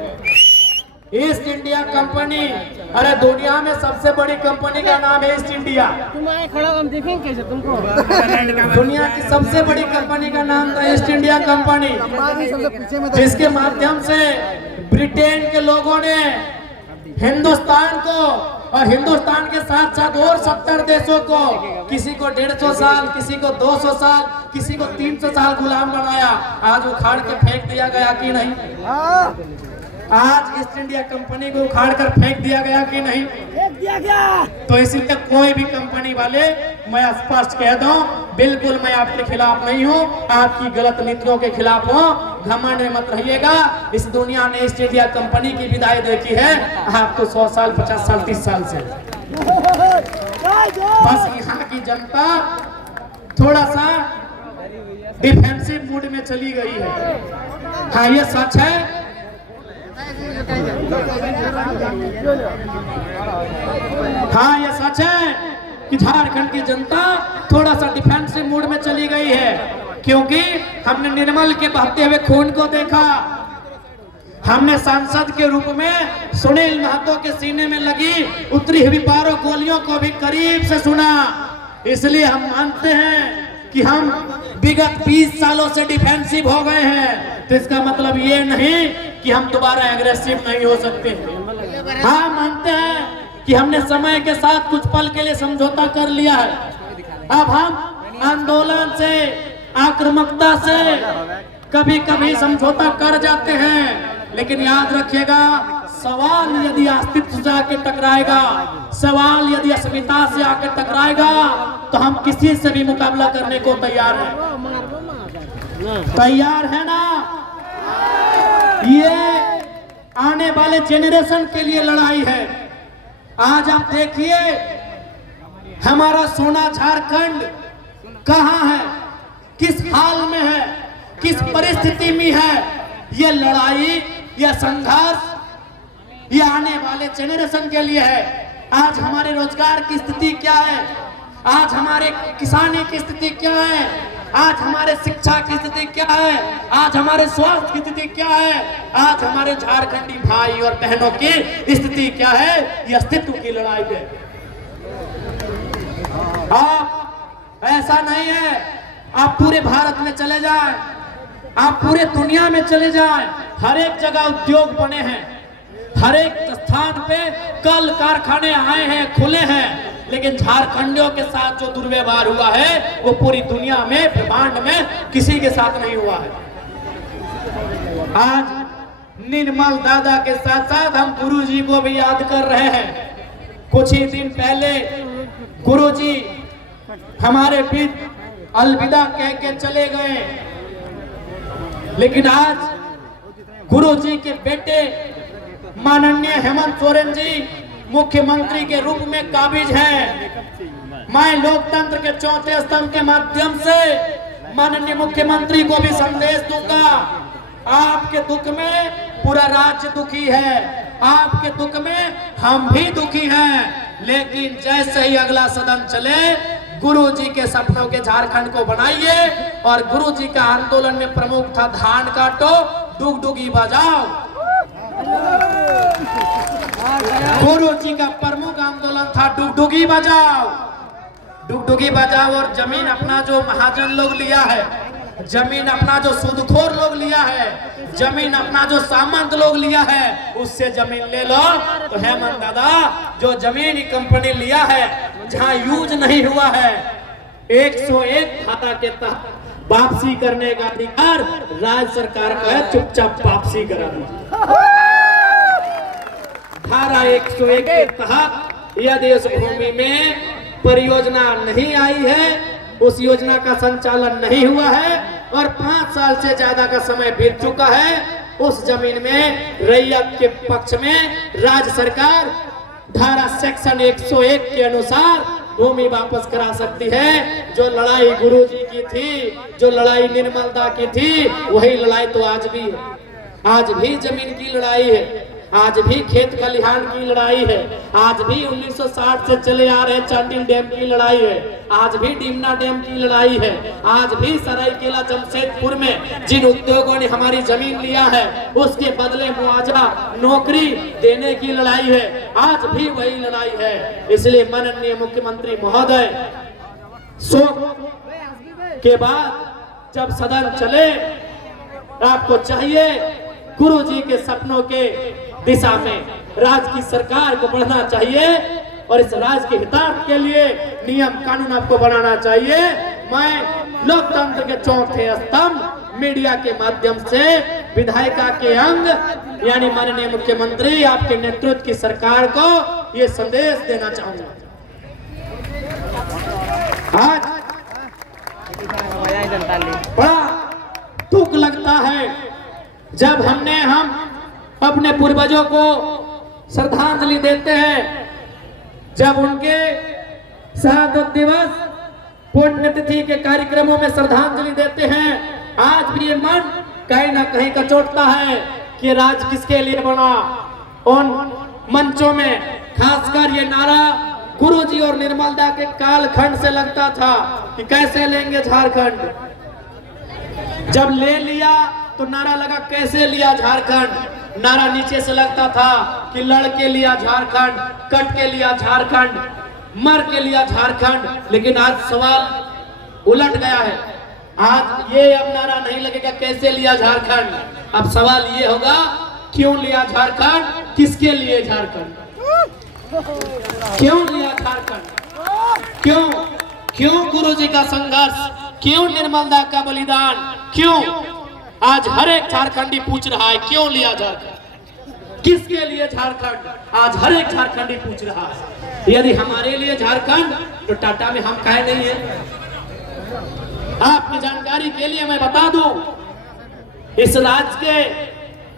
ईस्ट इंडिया कंपनी, अरे दुनिया में सबसे बड़ी कंपनी का नाम है ईस्ट इंडिया। तुम आए खड़ा, हम देखेंगे कैसे तुमको। दुनिया की सबसे बड़ी कंपनी का नाम था ईस्ट इंडिया कंपनी, जिसके माध्यम से ब्रिटेन के लोगों ने हिंदुस्तान को और हिंदुस्तान के साथ साथ और 70 देशों को, किसी को 150 साल, किसी को 200 साल, किसी को 300 साल गुलाम बनाया। आज उखाड़ के फेंक दिया गया कि नहीं? आज ईस्ट इंडिया कंपनी को उखाड़ कर फेंक दिया गया कि नहीं? फेंक दिया गया। तो इसलिए कोई भी कंपनी वाले, मैं स्पष्ट कह दूं, बिल्कुल मैं आपके खिलाफ नहीं हूं, आपकी गलत नीतियों के खिलाफ हूं। घमंड में मत रहिएगा। इस दुनिया ने ईस्ट इंडिया कंपनी की विदाई देखी है, आपको 100 साल, 50 साल, 30 साल से। बस यहाँ की जनता थोड़ा सा डिफेंसिव मूड में चली गई है। हाँ, ये सच है। हाँ, ये सच है कि झारखंड की जनता थोड़ा सा डिफेंसिव मूड में चली गई है, क्योंकि हमने निर्मल के बहते हुए खून को देखा, हमने सांसद के रूप में सुनील महतो के सीने में लगी उतरी हुई 12 गोलियों को भी करीब से सुना। इसलिए हम मानते हैं कि हम विगत 20 सालों से डिफेंसिव हो गए हैं। तो इसका मतलब ये नहीं कि हम दोबारा एग्रेसिव नहीं हो सकते। हाँ, मानते हैं कि हमने समय के साथ कुछ पल के लिए समझौता कर लिया है। अब हम आंदोलन से, आक्रामकता से कभी कभी समझौता कर जाते हैं, लेकिन याद रखिएगा, सवाल यदि अस्तित्व से आके टकराएगा, सवाल यदि अस्मिता से आके टकराएगा तो हम किसी से भी मुकाबला करने को तैयार हैं। तैयार है ना? ये आने वाले जेनरेशन के लिए लड़ाई है। आज आप देखिए, हमारा सोना झारखंड कहाँ है? किस हाल में है, किस परिस्थिति में है। ये लड़ाई, ये संघर्ष ये आने वाले जनरेशन के लिए है। आज हमारे रोजगार की स्थिति क्या है, आज हमारे किसानी की स्थिति क्या है, आज हमारे शिक्षा की स्थिति क्या है, आज हमारे स्वास्थ्य की स्थिति क्या है, आज हमारे झारखंडी भाई और बहनों की स्थिति क्या है। ये अस्तित्व की लड़ाई है। आप ऐसा नहीं है, आप पूरे भारत में चले जाएं, आप पूरे दुनिया में चले जाएं, हर एक जगह उद्योग बने हैं, हर एक स्थान पे कल कारखाने आए हैं, खुले हैं। लेकिन झारखंडियों के साथ जो दुर्व्यवहार हुआ है वो पूरी दुनिया में, ब्रह्मांड में किसी के साथ नहीं हुआ है। आज निर्मल दादा के साथ साथ हम गुरुजी को भी याद कर रहे हैं। कुछ ही दिन पहले गुरुजी हमारे बीच अलविदा कह के चले गए, लेकिन आज गुरुजी के बेटे माननीय हेमंत सोरेन जी मुख्यमंत्री के रूप में काबिज हैं। मैं लोकतंत्र के चौथे स्तंभ के माध्यम से माननीय मुख्यमंत्री को भी संदेश दूंगा, आपके दुख में पूरा राज्य दुखी है, आपके दुख में हम भी दुखी हैं। लेकिन जैसे ही अगला सदन चले, गुरुजी के सपनों के झारखंड को बनाइए। और गुरुजी का आंदोलन में प्रमुख था धान काटो डुगडुगी बजाओ। गुरुजी का प्रमुख आंदोलन था डुगडुगी बजाओ, डुगडुगी बजाओ। और जमीन अपना जो महाजन लोग लिया है, जमीन अपना जो सूदखोर लोग लिया है, जमीन अपना जो सामंत लोग लिया है, उससे जमीन ले लो। तो हेमंत दादा जो जमीन कंपनी लिया है, जहां यूज नहीं हुआ है, 101 खाता के तहत वापसी करने का अधिकार राज्य सरकार का है, चुपचाप वापसी करा दीजिए। धारा 101 के तहत यदि उस भूमि में परियोजना नहीं आई है, उस योजना का संचालन नहीं हुआ है और 5 साल से ज्यादा का समय बीत चुका है, उस जमीन में रैयत के पक्ष में राज्य सरकार धारा सेक्शन 101 के अनुसार भूमि वापस करा सकती है। जो लड़ाई गुरुजी की थी, जो लड़ाई निर्मलदा की थी, वही लड़ाई तो आज भी है। आज भी जमीन की लड़ाई है, आज भी खेत खलिहान की लड़ाई है, आज भी 1960 से चले आ रहे चांडिल डैम की लड़ाई है, आज भी डिमना डैम की लड़ाई है, आज भी सरायकेला जमशेदपुर में जिन उद्योगों ने हमारी जमीन लिया है उसके बदले मुआवजा नौकरी देने की लड़ाई है, आज भी वही लड़ाई है। इसलिए माननीय मुख्यमंत्री महोदय, शोक के बाद जब सदन चले, आपको चाहिए गुरुजी के सपनों के दिशा में राज्य की सरकार को बढ़ना चाहिए और इस राज्य के हितार्थ के लिए नियम कानून आपको बनाना चाहिए। मैं लोकतंत्र के चौथे स्तंभ मीडिया के माध्यम से विधायिका के अंग यानी माननीय मुख्यमंत्री आपके नेतृत्व की सरकार को ये संदेश देना चाहूंगा। आज बड़ा दुख लगता है जब हम अपने पूर्वजों को श्रद्धांजलि देते हैं, जब उनके शहादत दिवस पुण्यतिथि के कार्यक्रमों में श्रद्धांजलि देते हैं। आज भी ये मन कहीं ना कहीं कचोटता है कि राज्य किसके लिए बना। उन मंचों में खासकर ये नारा गुरुजी और निर्मलदा के कालखंड से लगता था कि कैसे लेंगे झारखंड। जब ले लिया तो नारा लगा कैसे लिया झारखंड। नारा नीचे से लगता था कि लड़ के लिया झारखंड, कट के लिया झारखंड, मर के लिया झारखंड। लेकिन आज सवाल उलट गया है। आज ये अब नारा नहीं लगेगा कैसे लिया झारखंड, अब सवाल ये होगा क्यों लिया झारखंड, किसके लिए झारखंड, क्यों लिया झारखंड, क्यों गुरुजी का संघर्ष, क्यों निर्मलदा का बलिदान, क्यों आज हर एक झारखंडी पूछ रहा है क्यों लिया झारखंड, किसके लिए झारखंड। आज हर एक झारखंडी पूछ रहा है। यदि हमारे लिए झारखंड तो टाटा में हम काहे नहीं है। आपकी जानकारी के लिए मैं बता दूं, इस राज्य के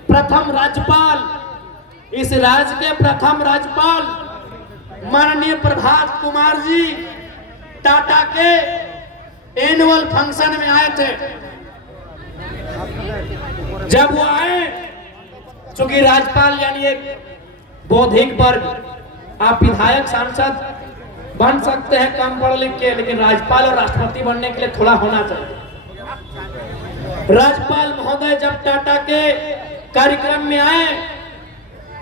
प्रथम राज्यपाल माननीय प्रभात कुमार जी टाटा के एनुअल फंक्शन में आए थे। जब वो आए, चूंकि राज्यपाल यानी एक बौद्धिक वर्ग, आप विधायक सांसद बन सकते हैं कम पढ़ लिख के, लेकिन राज्यपाल और राष्ट्रपति बनने के लिए थोड़ा होना चाहिए। राज्यपाल महोदय जब टाटा के कार्यक्रम में आए,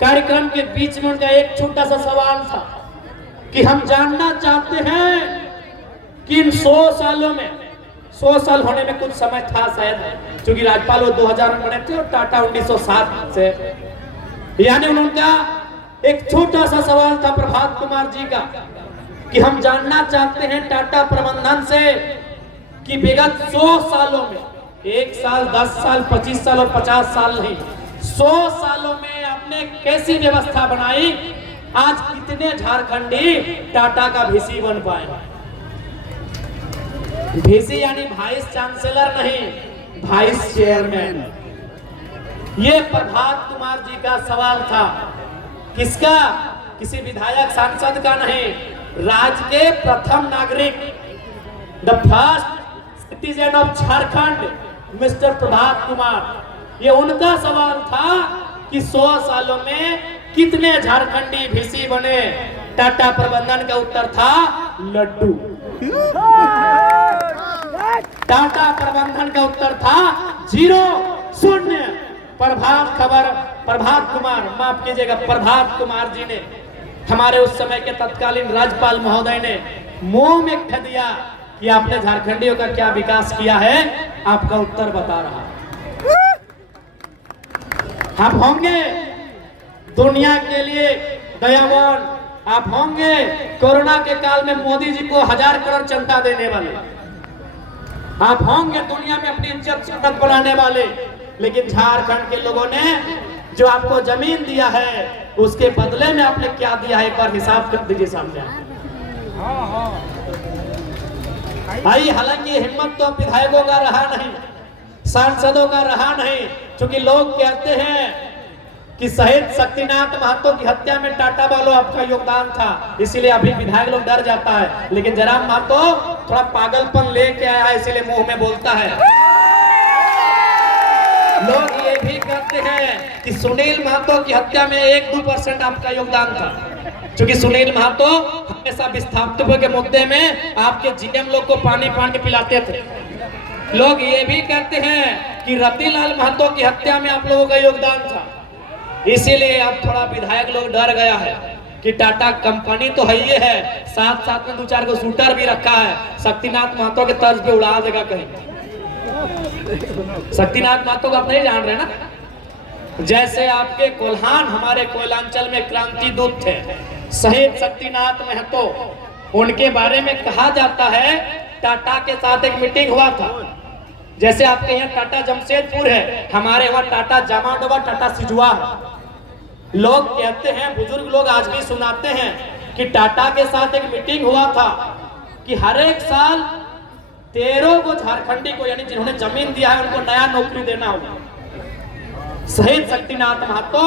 कार्यक्रम के बीच में उनका एक छोटा सा सवाल था कि हम जानना चाहते हैं कि इन 100 सालों में, 100 साल होने में कुछ समय था शायद, क्योंकि राज्यपाल वो 2000 में बने थे और टाटा 1907 से, यानी उनका एक छोटा सा सवाल था प्रभात कुमार जी का कि हम जानना चाहते हैं टाटा प्रबंधन से कि विगत 100 सालों में, 1 साल, 10 साल, 25 साल और 50 साल नहीं, 100 सालों में आपने कैसी व्यवस्था बनाई, आज कितने झारखंडी टाटा का वीसी बन पाए। वीसी यानी वाइस चांसलर नहीं, वाइस चेयरमैन। ये प्रभात कुमार जी का सवाल था। किसका? किसी विधायक सांसद का नहीं, राज्य के प्रथम नागरिक, the first citizen of Jharkhand, mister Prabhat Kumar. ये उनका सवाल था कि 100 सालों में कितने झारखंडी वीसी बने। टाटा प्रबंधन का उत्तर था लड्डू। टाटा प्रबंधन का उत्तर था 0, 0। प्रभात कुमार, माफ कीजिएगा, प्रभात कुमार जी ने, हमारे उस समय के तत्कालीन राज्यपाल महोदय ने मुंह में कह दिया कि आपने झारखंडियों का क्या विकास किया है, आपका उत्तर बता रहा। आप होंगे दुनिया के लिए दयावान, आप होंगे कोरोना के काल में मोदी जी को 1000 करोड़ चंदा देने वाले, आप होंगे दुनिया में अपनी इज्जत सनक बनाने वाले, लेकिन झारखंड के लोगों ने जो आपको जमीन दिया है उसके बदले में आपने क्या दिया है, एक बार हिसाब कर दीजिए सामने। भाई हालांकि हिम्मत तो विधायकों का रहा नहीं, सांसदों का रहा नहीं, क्योंकि लोग कहते हैं कि शहीद शक्तिनाथ महतो की हत्या में टाटा वालों आपका योगदान था, इसीलिए अभी विधायक लोग डर जाता है। लेकिन जयराम महतो थोड़ा पागलपन लेके आया है, इसीलिए मुंह में बोलता है। लोग ये भी कहते हैं कि सुनील महतो की हत्या में 1-2% आपका योगदान था, क्योंकि सुनील महतो हमेशा विस्थापितों के मुद्दे में आपके जीएम लोग को पानी पिलाते थे। लोग ये भी कहते हैं कि रतिलाल महतो की हत्या में आप लोगों का योगदान था, इसीलिए अब थोड़ा विधायक लोग डर गया है कि टाटा कंपनी तो है ये है, साथ साथ में 2-4 को शूटर भी रखा है, शक्तिनाथ महतो के तर्ज पे उड़ा देगा कहीं। शक्तिनाथ महतो को आप नहीं जान रहे ना, जैसे आपके कोल्हान हमारे कोयलांचल में क्रांति दूत थे, शहीद शक्तिनाथ महतो, उनके बारे में कहा जाता है टाटा के साथ एक मीटिंग हुआ था। जैसे आपके यहाँ टाटा जमशेदपुर है, हमारे वहाँ टाटा जामाडोबा, टाटा सिजुआ है। लोग कहते हैं, बुजुर्ग लोग आज भी सुनाते हैं कि टाटा के साथ एक मीटिंग हुआ था कि हर एक साल 13 को झारखंडी को, यानी जिन्होंने जमीन दिया है उनको नया नौकरी देना होगा। शहीद शक्तिनाथ महतो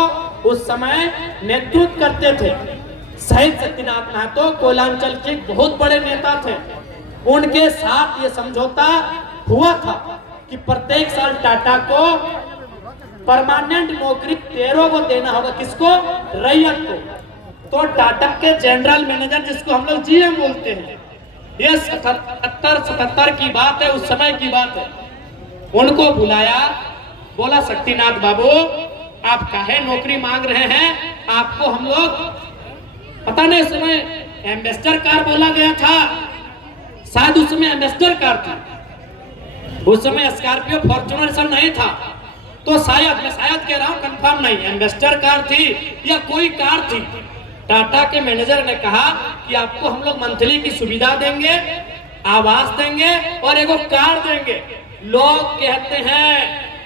उस समय नेतृत्व करते थे। शहीद शक्तिनाथ महतो कोयलांचल के बहुत बड़े नेता थे। उनके साथ ये समझौता हुआ था कि प्रत्येक साल टाटा को परमानेंट नौकरी 13 को देना होगा। किसको? रैयत को। तो टाटा के जनरल मैनेजर, जिसको हम लोग जीएम बोलते हैं, ये 77 की बात है, उस समय की बात है, उनको बुलाया, बोला शक्तिनाथ बाबू आप काहे नौकरी मांग रहे हैं, आपको हम लोग, पता नहीं उस समय एम्बेसडर कार बोला गया था, शायद उस समय एम्बेसडर कार थी, उस समय स्कॉर्पियो फॉर्च्यूनर सब नहीं था, तो शायद, मैं शायद कह रहा हूं, कंफर्म नहीं, एम्बेसडर कार थी या कोई कार थी। टाटा के मैनेजर ने कहा कि आपको हम लोग मंथली की सुविधा देंगे, आवास देंगे और एगो कार देंगे। लोग कहते हैं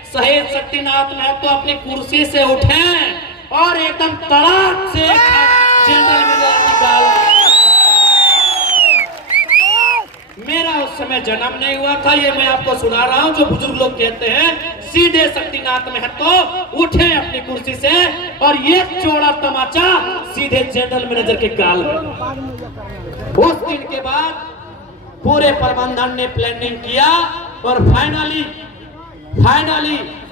शहीद शक्तिनाथ महतो अपनी कुर्सी से उठे और एकदम तड़ाक से जनरल मैनेजर निकाल। मेरा उस समय जन्म नहीं हुआ था, ये मैं आपको सुना रहा हूं, जो बुजुर्ग लोग कहते हैं। सीधे शक्तिनाथ महतो उठे अपनी कुर्सी से और ये चौड़ा तमाचा सीधे जनरल मैनेजर के गाल में। उस दिन के बाद पूरे प्रबंधन ने प्लानिंग किया और फाइनली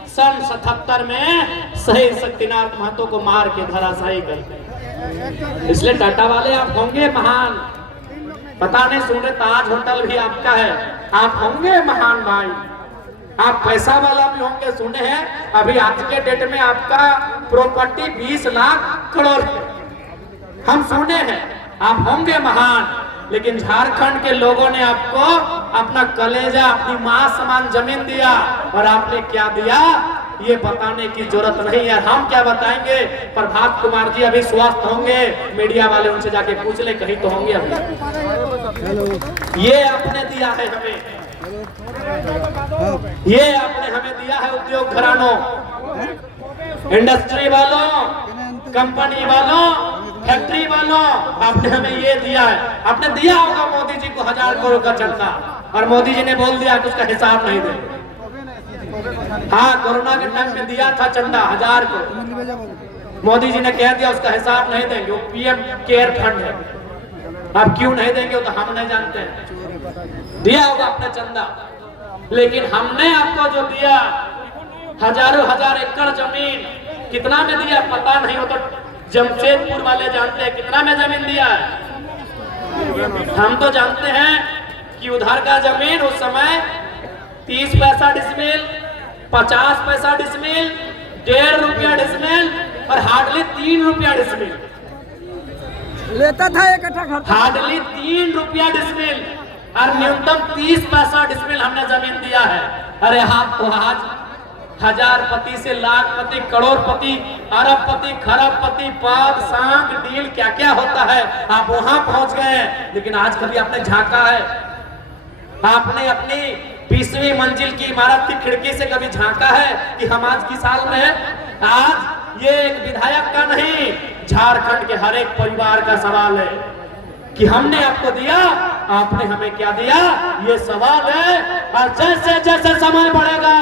सन 77 में शहीद शक्तिनाथ महतो को मार के धराशायी कर। इसलिए टाटा वाले आप होंगे महान, पता नहीं सुने ताज होटल भी आपका है, आप होंगे महान भाई, आप पैसा वाला भी होंगे। सुने हैं अभी आज के डेट में आपका प्रॉपर्टी 20 लाख करोड़ हम सुने हैं, आप होंगे महान। लेकिन झारखंड के लोगों ने आपको अपना कलेजा, अपनी मां समान जमीन दिया और आपने क्या दिया ये बताने की जरूरत नहीं है। हम क्या बताएंगे? प्रभात कुमार जी अभी स्वस्थ होंगे, मीडिया वाले उनसे जाके पूछ ले, कहीं तो होंगे अभी। ये आपने दिया है हमें, ये आपने हमें दिया है उद्योग घरानों, इंडस्ट्री वालों, कंपनी वालों, फैक्ट्री वालों, आपने हमें ये दिया है। आपने दिया होगा मोदी जी को 1000 करोड़ का चंदा और मोदी जी ने बोल दिया कि उसका हिसाब नहीं देंगे। हाँ, कोरोना के टाइम में दिया था चंदा 1000 करोड़, मोदी जी ने कह दिया उसका हिसाब नहीं देंगे, वो पीएम केयर फंड है। अब क्यों नहीं देंगे वो तो हम नहीं जानते हैं, दिया होगा अपने चंदा। लेकिन हमने आपको जो दिया हजारों हजार एकड़ जमीन, कितना में दिया पता नहीं, हो तो जमशेदपुर वाले जानते हैं कितना में जमीन दिया है। हम तो जानते हैं कि उधर का जमीन उस समय 30 पैसा डिसमिल, 50 पैसा डिसमिल, 1.5 रुपया डिसमिल और हार्डली 3 रुपया डिसमिल लेता था एक कट्ठा घर। हार्डली 3 रुपया डिसमिल और न्यूनतम 30 पैसा डिसमिल हमने जमीन दिया है। अरे हाथ तो आज हजारपति से लाखपति, करोड़पति, अरबपति, खरबपति, पद, सांग, डील क्या क्या होता है आप वहां पहुंच गए। लेकिन आज कभी आपने झांका है? आपने अपनी 20वीं मंजिल की इमारत की खिड़की से कभी झांका है कि हम आज किस साल में है? आज ये एक विधायक का नहीं, झारखंड के हर एक परिवार का सवाल है कि हमने आपको दिया, आपने हमें क्या दिया, ये सवाल है। और जैसे जैसे समय बढ़ेगा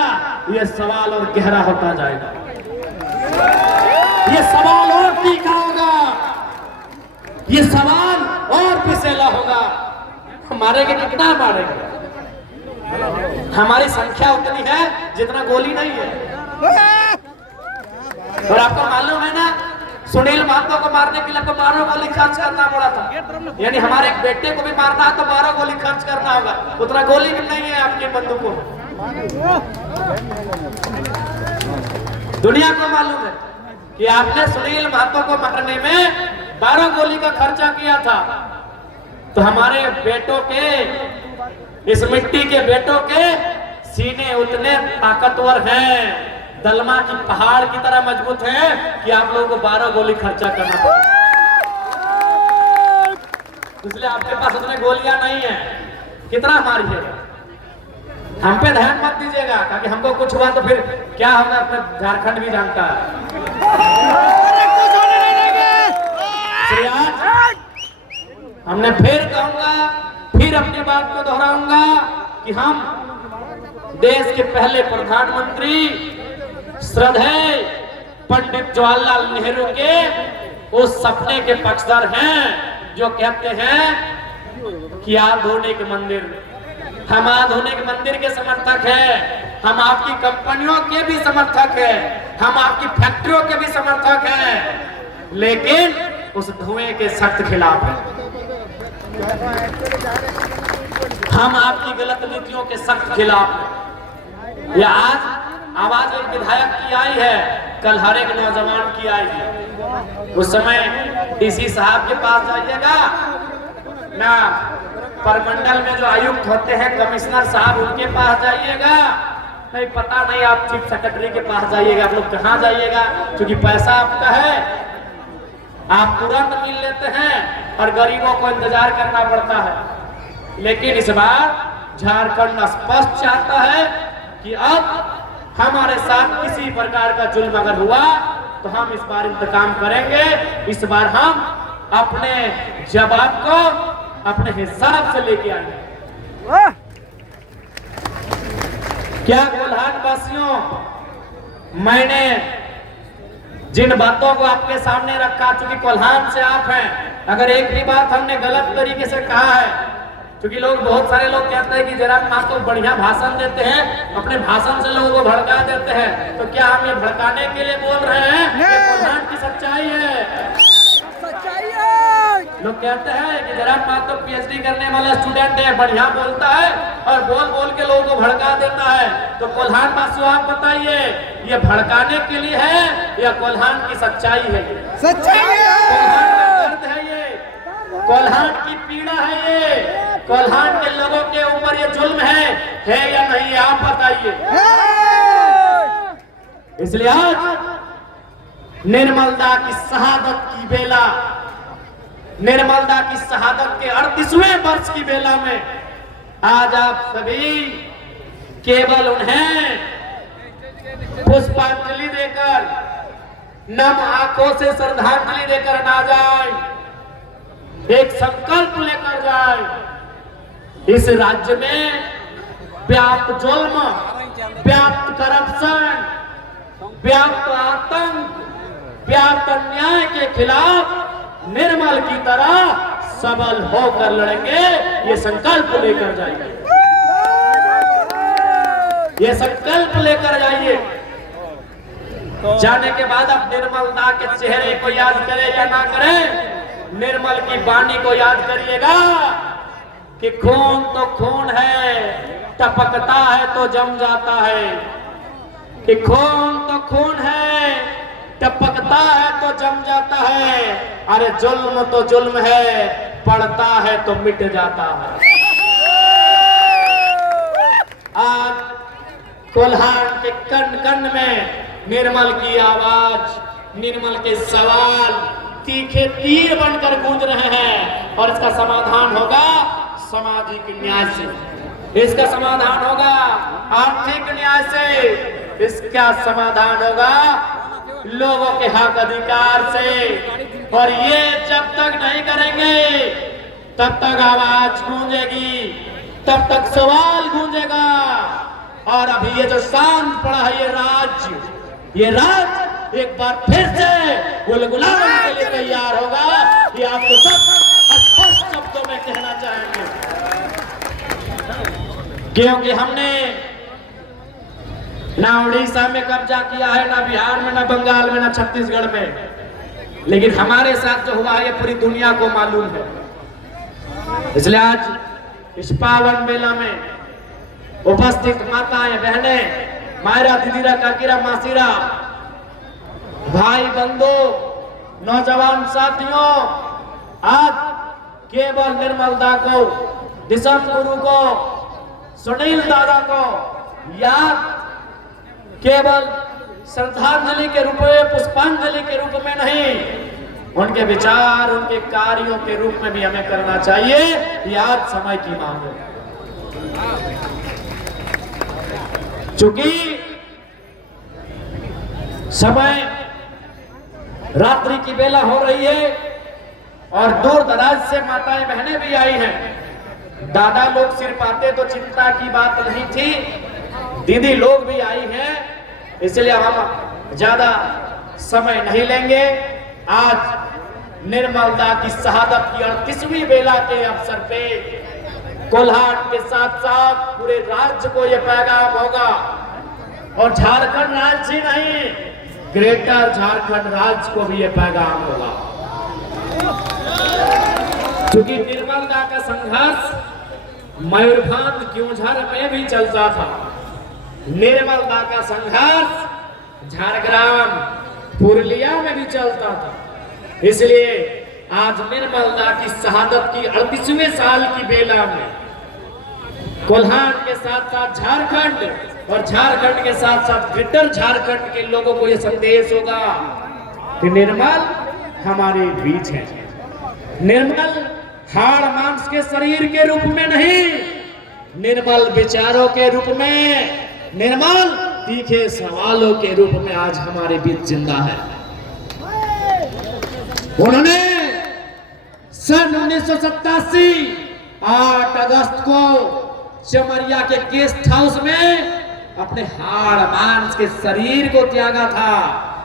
ये सवाल और गहरा होता जाएगा, ये सवाल और तीखा होगा, ये सवाल और पिसेला होगा। मारेंगे कितना मारेंगे? हमारी संख्या उतनी है जितना गोली नहीं है। और आपको मालूम है ना, सुनील महतो को मारने के लिए 12 गोली खर्च करना पड़ा था। यानी हमारे एक बेटे को भी मारना है तो 12 गोली खर्च करना होगा, उतना गोली भी नहीं है आपकी बंदूकों। दुनिया को मालूम है कि आपने सुनील महतो को मारने में 12 गोली का खर्चा किया था। तो हमारे बेटों के, इस मिट्टी के बेटों के सीने उतने ताकतवर हैं, दलमा की पहाड़ की तरह मजबूत है कि आप लोगों को 12 गोली खर्चा करना पड़ा। इसलिए आपके पास उतने गोलियां नहीं है, कितना मारिएगा? हम पे ध्यान मत दीजिएगा, क्योंकि हमको कुछ हुआ तो फिर क्या होगा अपना झारखंड भी जानता है। आज हमने फिर कहूंगा, फिर अपनी बात को दोहराऊंगा कि हम देश के पहले प्रधानमंत्री श्रद्धेय पंडित जवाहरलाल नेहरू के उस सपने के पक्षधर हैं जो कहते हैं कि आधुनिक मंदिर, हम आधुनिक मंदिर के समर्थक हैं, हम आपकी कंपनियों के भी समर्थक हैं, हम आपकी फैक्ट्रियों के भी समर्थक हैं, लेकिन उस धुएं के सख्त खिलाफ हैं। हम आपकी गलत नीतियों के सख्त खिलाफ हैं। या आज आवाज एक विधायक की आई है, कल हर एक नौजवान की आई। उस समय डीसी साहब के पास जाइएगा ना, परमंडल में जो आयुक्त होते हैं कमिश्नर साहब, उनके पास जाइएगा, नहीं पता नहीं आप चीफ सेक्रेटरी के पास जाइएगा, आप लोग कहाँ जाइएगा, क्योंकि पैसा आपका है, आप तुरंत मिल लेते हैं और गरीबों को इंतजार करना पड़ता है। लेकिन इस बार झारखंड स्पष्ट चाहता है कि अब हमारे साथ किसी प्रकार का जुल्म अगर हुआ तो हम इस बार इंतकाम करेंगे। इस बार हम अपने जवाब को अपने हिसाब से लेके आएंगे। क्या कोल्हान वासियों, मैंने जिन बातों को आपके सामने रखा, चूंकि कोल्हान से आप हैं, अगर एक भी बात हमने गलत तरीके से कहा है क्योंकि लोग बहुत सारे लोग कहते हैं कि जयराम महतो बढ़िया भाषण देते हैं, अपने भाषण से लोगों को भड़का देते हैं। तो क्या हम ये भड़काने के लिए बोल रहे हैं? ये कोल्हान की सच्चाई है। सच्चाई है। लोग कहते हैं कि जयराम महतो पीएचडी करने वाला स्टूडेंट है, बढ़िया बोलता है और बोल बोल के लोगों को भड़का देता है। तो कोल्हान वासियों आप बताइए, ये भड़काने के लिए है या कोल्हान की सच्चाई है? सच्चाई है। कोल्हान का दर्द है ये, कोल्हान की पीड़ा है ये, कोल्हान के लोगों के ऊपर ये जुल्म है या नहीं, आप बताइए। इसलिए आज निर्मलदा की शहादत की बेला, निर्मलदा की शहादत के 38वें वर्ष की बेला में आज आप सभी केवल उन्हें पुष्पांजलि देकर, नम आंखों से श्रद्धांजलि देकर ना जाए, एक संकल्प लेकर जाए। इस राज्य में व्याप्त जुल्म, व्याप्त करप्शन, व्याप्त आतंक, व्याप्त अन्याय के खिलाफ निर्मल की तरह सबल होकर लड़ेंगे। ये संकल्प लेकर जाइए, ये संकल्प लेकर जाइए। जाने के बाद अब निर्मलदा के चेहरे को याद करें या ना करें, निर्मल की वाणी को याद करिएगा कि खून तो खून है, टपकता है तो जम जाता है। कि खून तो खून है, टपकता है तो जम जाता है। अरे जुल्म तो जुल्म है, पड़ता है तो मिट जाता है। आज कोल्हान के कण कण में निर्मल की आवाज, निर्मल के सवाल तीखे तीर बनकर गूंज रहे हैं। और इसका समाधान होगा सामाजिक न्याय से, इसका समाधान होगा आर्थिक न्याय से, इसका समाधान होगा लोगों के हक अधिकार से। और ये जब तक नहीं करेंगे तब तक आवाज गूंजेगी, तब तक सवाल गूंजेगा। और अभी ये जो शांत पड़ा है ये राज्य एक बार फिर से गुलगुलाने के लिए तैयार होगा। ये आपको सब स्पष्ट शब्दों में कहना चाहेंगे, क्योंकि हमने ना उड़ीसा में कब्जा किया है, ना बिहार में, ना बंगाल में, ना छत्तीसगढ़ में, लेकिन हमारे साथ जो हुआ है ये पूरी दुनिया को मालूम है। इसलिए आज इस पावन मेला में उपस्थित माताएं, बहनें, मायरा, दीदीरा, काकीरा, मासीरा, भाई बंधु, नौजवान साथियों, आज केवल निर्मलदा को, दिशम गुरु को, सुनील दादा को याद केवल श्रद्धांजलि के रूप में, पुष्पांजलि के रूप में नहीं, उनके विचार, उनके कार्यों के रूप में भी हमें करना चाहिए। ये आज समय की मांग है। चूंकि समय रात्रि की बेला हो रही है और दूर दराज से माताएं बहनें भी आई हैं। दादा लोग सिर्फ आते तो चिंता की बात नहीं थी, दीदी लोग भी आई हैं। इसलिए हम ज्यादा समय नहीं लेंगे। आज निर्मलदा की शहादत की 38वीं बेला के अवसर पे कोल्हान के साथ साथ पूरे राज्य को यह पैगाम होगा, और झारखंड राज्य ही नहीं, ग्रेटर झारखंड राज्य को भी यह पैगाम होगा। क्योंकि निर्मलदा का संघर्ष मयूरभंज क्योंझर में भी चलता था, निर्मलदा का संघर्ष झारग्राम पुरुलिया में भी चलता था। इसलिए आज निर्मलदा की शहादत की 38वें साल की बेला में कोल्हान के साथ साथ झारखंड और झारखंड के साथ साथ ग्रेटर झारखंड के लोगों को यह संदेश होगा कि निर्मल हमारे बीच है। निर्मल हाड़ मांस के शरीर के रूप में नहीं, निर्मल विचारों के रूप में, निर्मल तीखे सवालों के रूप में आज हमारे बीच जिंदा है। उन्होंने सन 1987 8 अगस्त को चमरिया के गेस्ट हाउस में अपने हाड़ मांस के शरीर को त्यागा था।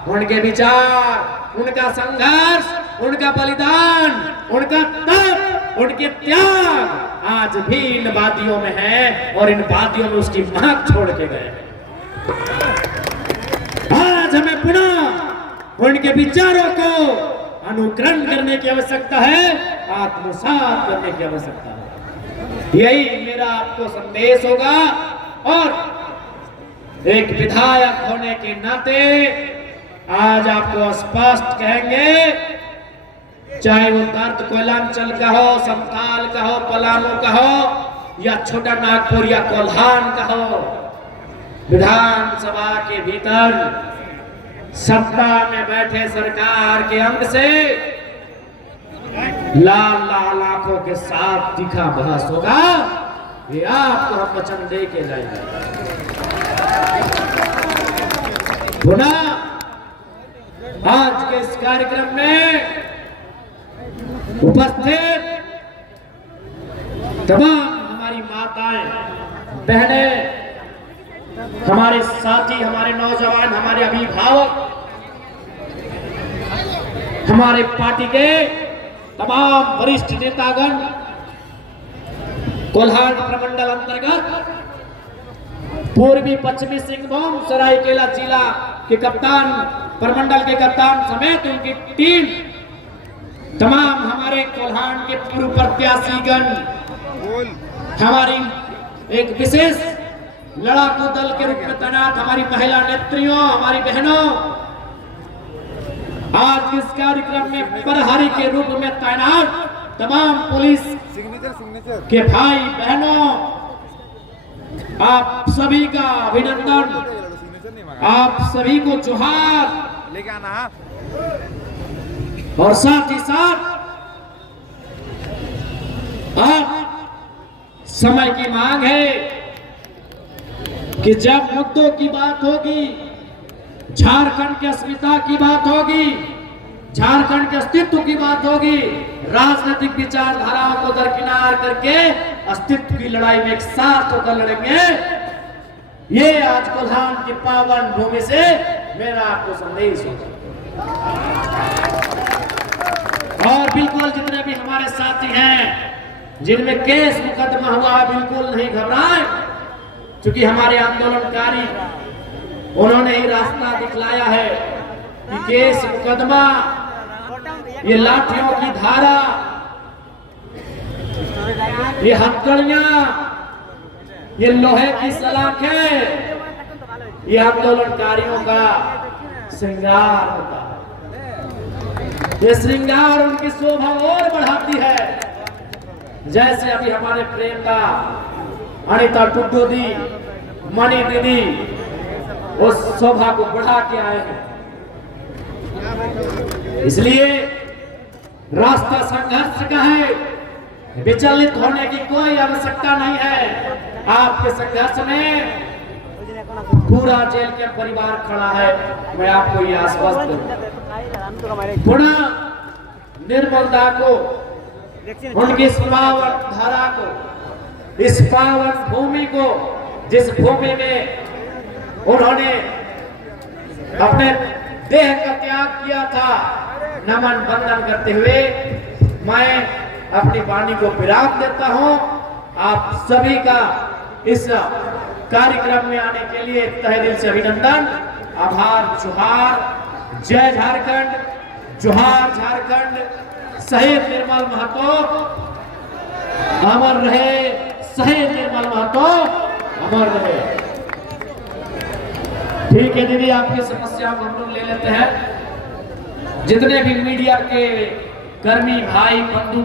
उनके विचार, उनका संघर्ष, उनका बलिदान, उनका तप उनके त्याग आज भी इन वादियों में है और इन वादियों में उसकी महक छोड़ के गए। आज हमें पुनः उनके विचारों को अनुकरण करने की आवश्यकता है, आत्मसात करने की आवश्यकता है। यही मेरा आपको संदेश होगा और एक विधायक होने के नाते आज आपको स्पष्ट कहेंगे, चाहे वो दर्द कोयलांचल का हो, संथाल का हो, पलामू का हो या छोटा नागपुर या कोल्हान का हो, विधानसभा के भीतर सत्ता में बैठे सरकार के अंग से लाल लाल आंखों के साथ तीखा बहस होगा। ये आपको हम वचन दे के जाएंगे। पुनः आज के इस कार्यक्रम में उपस्थित तमाम हमारी माताएं, बहनें, हमारे साथी, हमारे नौजवान, हमारे अभिभावक, हमारे पार्टी के तमाम वरिष्ठ नेतागण, कोल्हान प्रमंडल अंतर्गत पूर्वी पश्चिमी सिंहभूम सरायकेला जिला के कप्तान, प्रमंडल के कप्तान समेत उनकी टीम, तमाम हमारे कोल्हान के पूर्व प्रत्याशीगण, हमारी एक विशेष लड़ाकू दल के रूप में तैनात हमारी महिला नेत्रियों, हमारी बहनों, आज इस कार्यक्रम में प्रहरी के रूप में तैनात तमाम पुलिस के भाई बहनों, आप सभी का अभिनंदन, आप सभी को जोहार लेके आना। और साथ ही साथ अब समय की मांग है कि जब मुद्दों की बात होगी, झारखंड की अस्मिता की बात होगी, झारखंड के अस्तित्व की बात होगी, राजनीतिक विचारधाराओं को दरकिनार करके अस्तित्व की लड़ाई में एक साथ होकर लड़ेंगे। ये आज कोल्हान की पावन भूमि से मेरा आपको संदेश होगा। और बिल्कुल जितने भी हमारे साथी हैं जिनमें केस मुकदमा हुआ, बिल्कुल नहीं घबराएं, क्योंकि हमारे आंदोलनकारी उन्होंने ही रास्ता दिखलाया है कि केस मुकदमा, ये लाठियों की धारा, ये हथकड़ियां, ये लोहे की सलाखें, ये आंदोलनकारियों का श्रृंगार होता है। ये श्रृंगार उनकी शोभा और बढ़ाती है। जैसे अभी हमारे प्रेमदा अनिता टुड्डू दी, मणि दीदी उस शोभा को बढ़ा के आए हैं। इसलिए रास्ता संघर्ष का है, विचलित होने की कोई आवश्यकता नहीं है। आपके संघर्ष में पूरा जेल के परिवार खड़ा है, मैं आपको ये आश्वस्त करूं। पुनः निर्मलदा को, उनकी इस पावन धारा को, इस पावन भूमि को, जिस भूमि में उन्होंने अपने देह का त्याग किया था, नमन बंदन करते हुए मैं अपनी वाणी को विराम देता हूं। आप सभी का इस कार्यक्रम में आने के लिए तहे दिल से अभिनंदन, आभार, जोहार। जय झारखंड, जोहार झारखंड। शहीद निर्मल महतो अमर रहे, शहीद निर्मल महतो अमर रहे। ठीक है दीदी, आपकी समस्या को हम लोग ले लेते हैं। जितने भी मीडिया के कर्मी भाई बंधु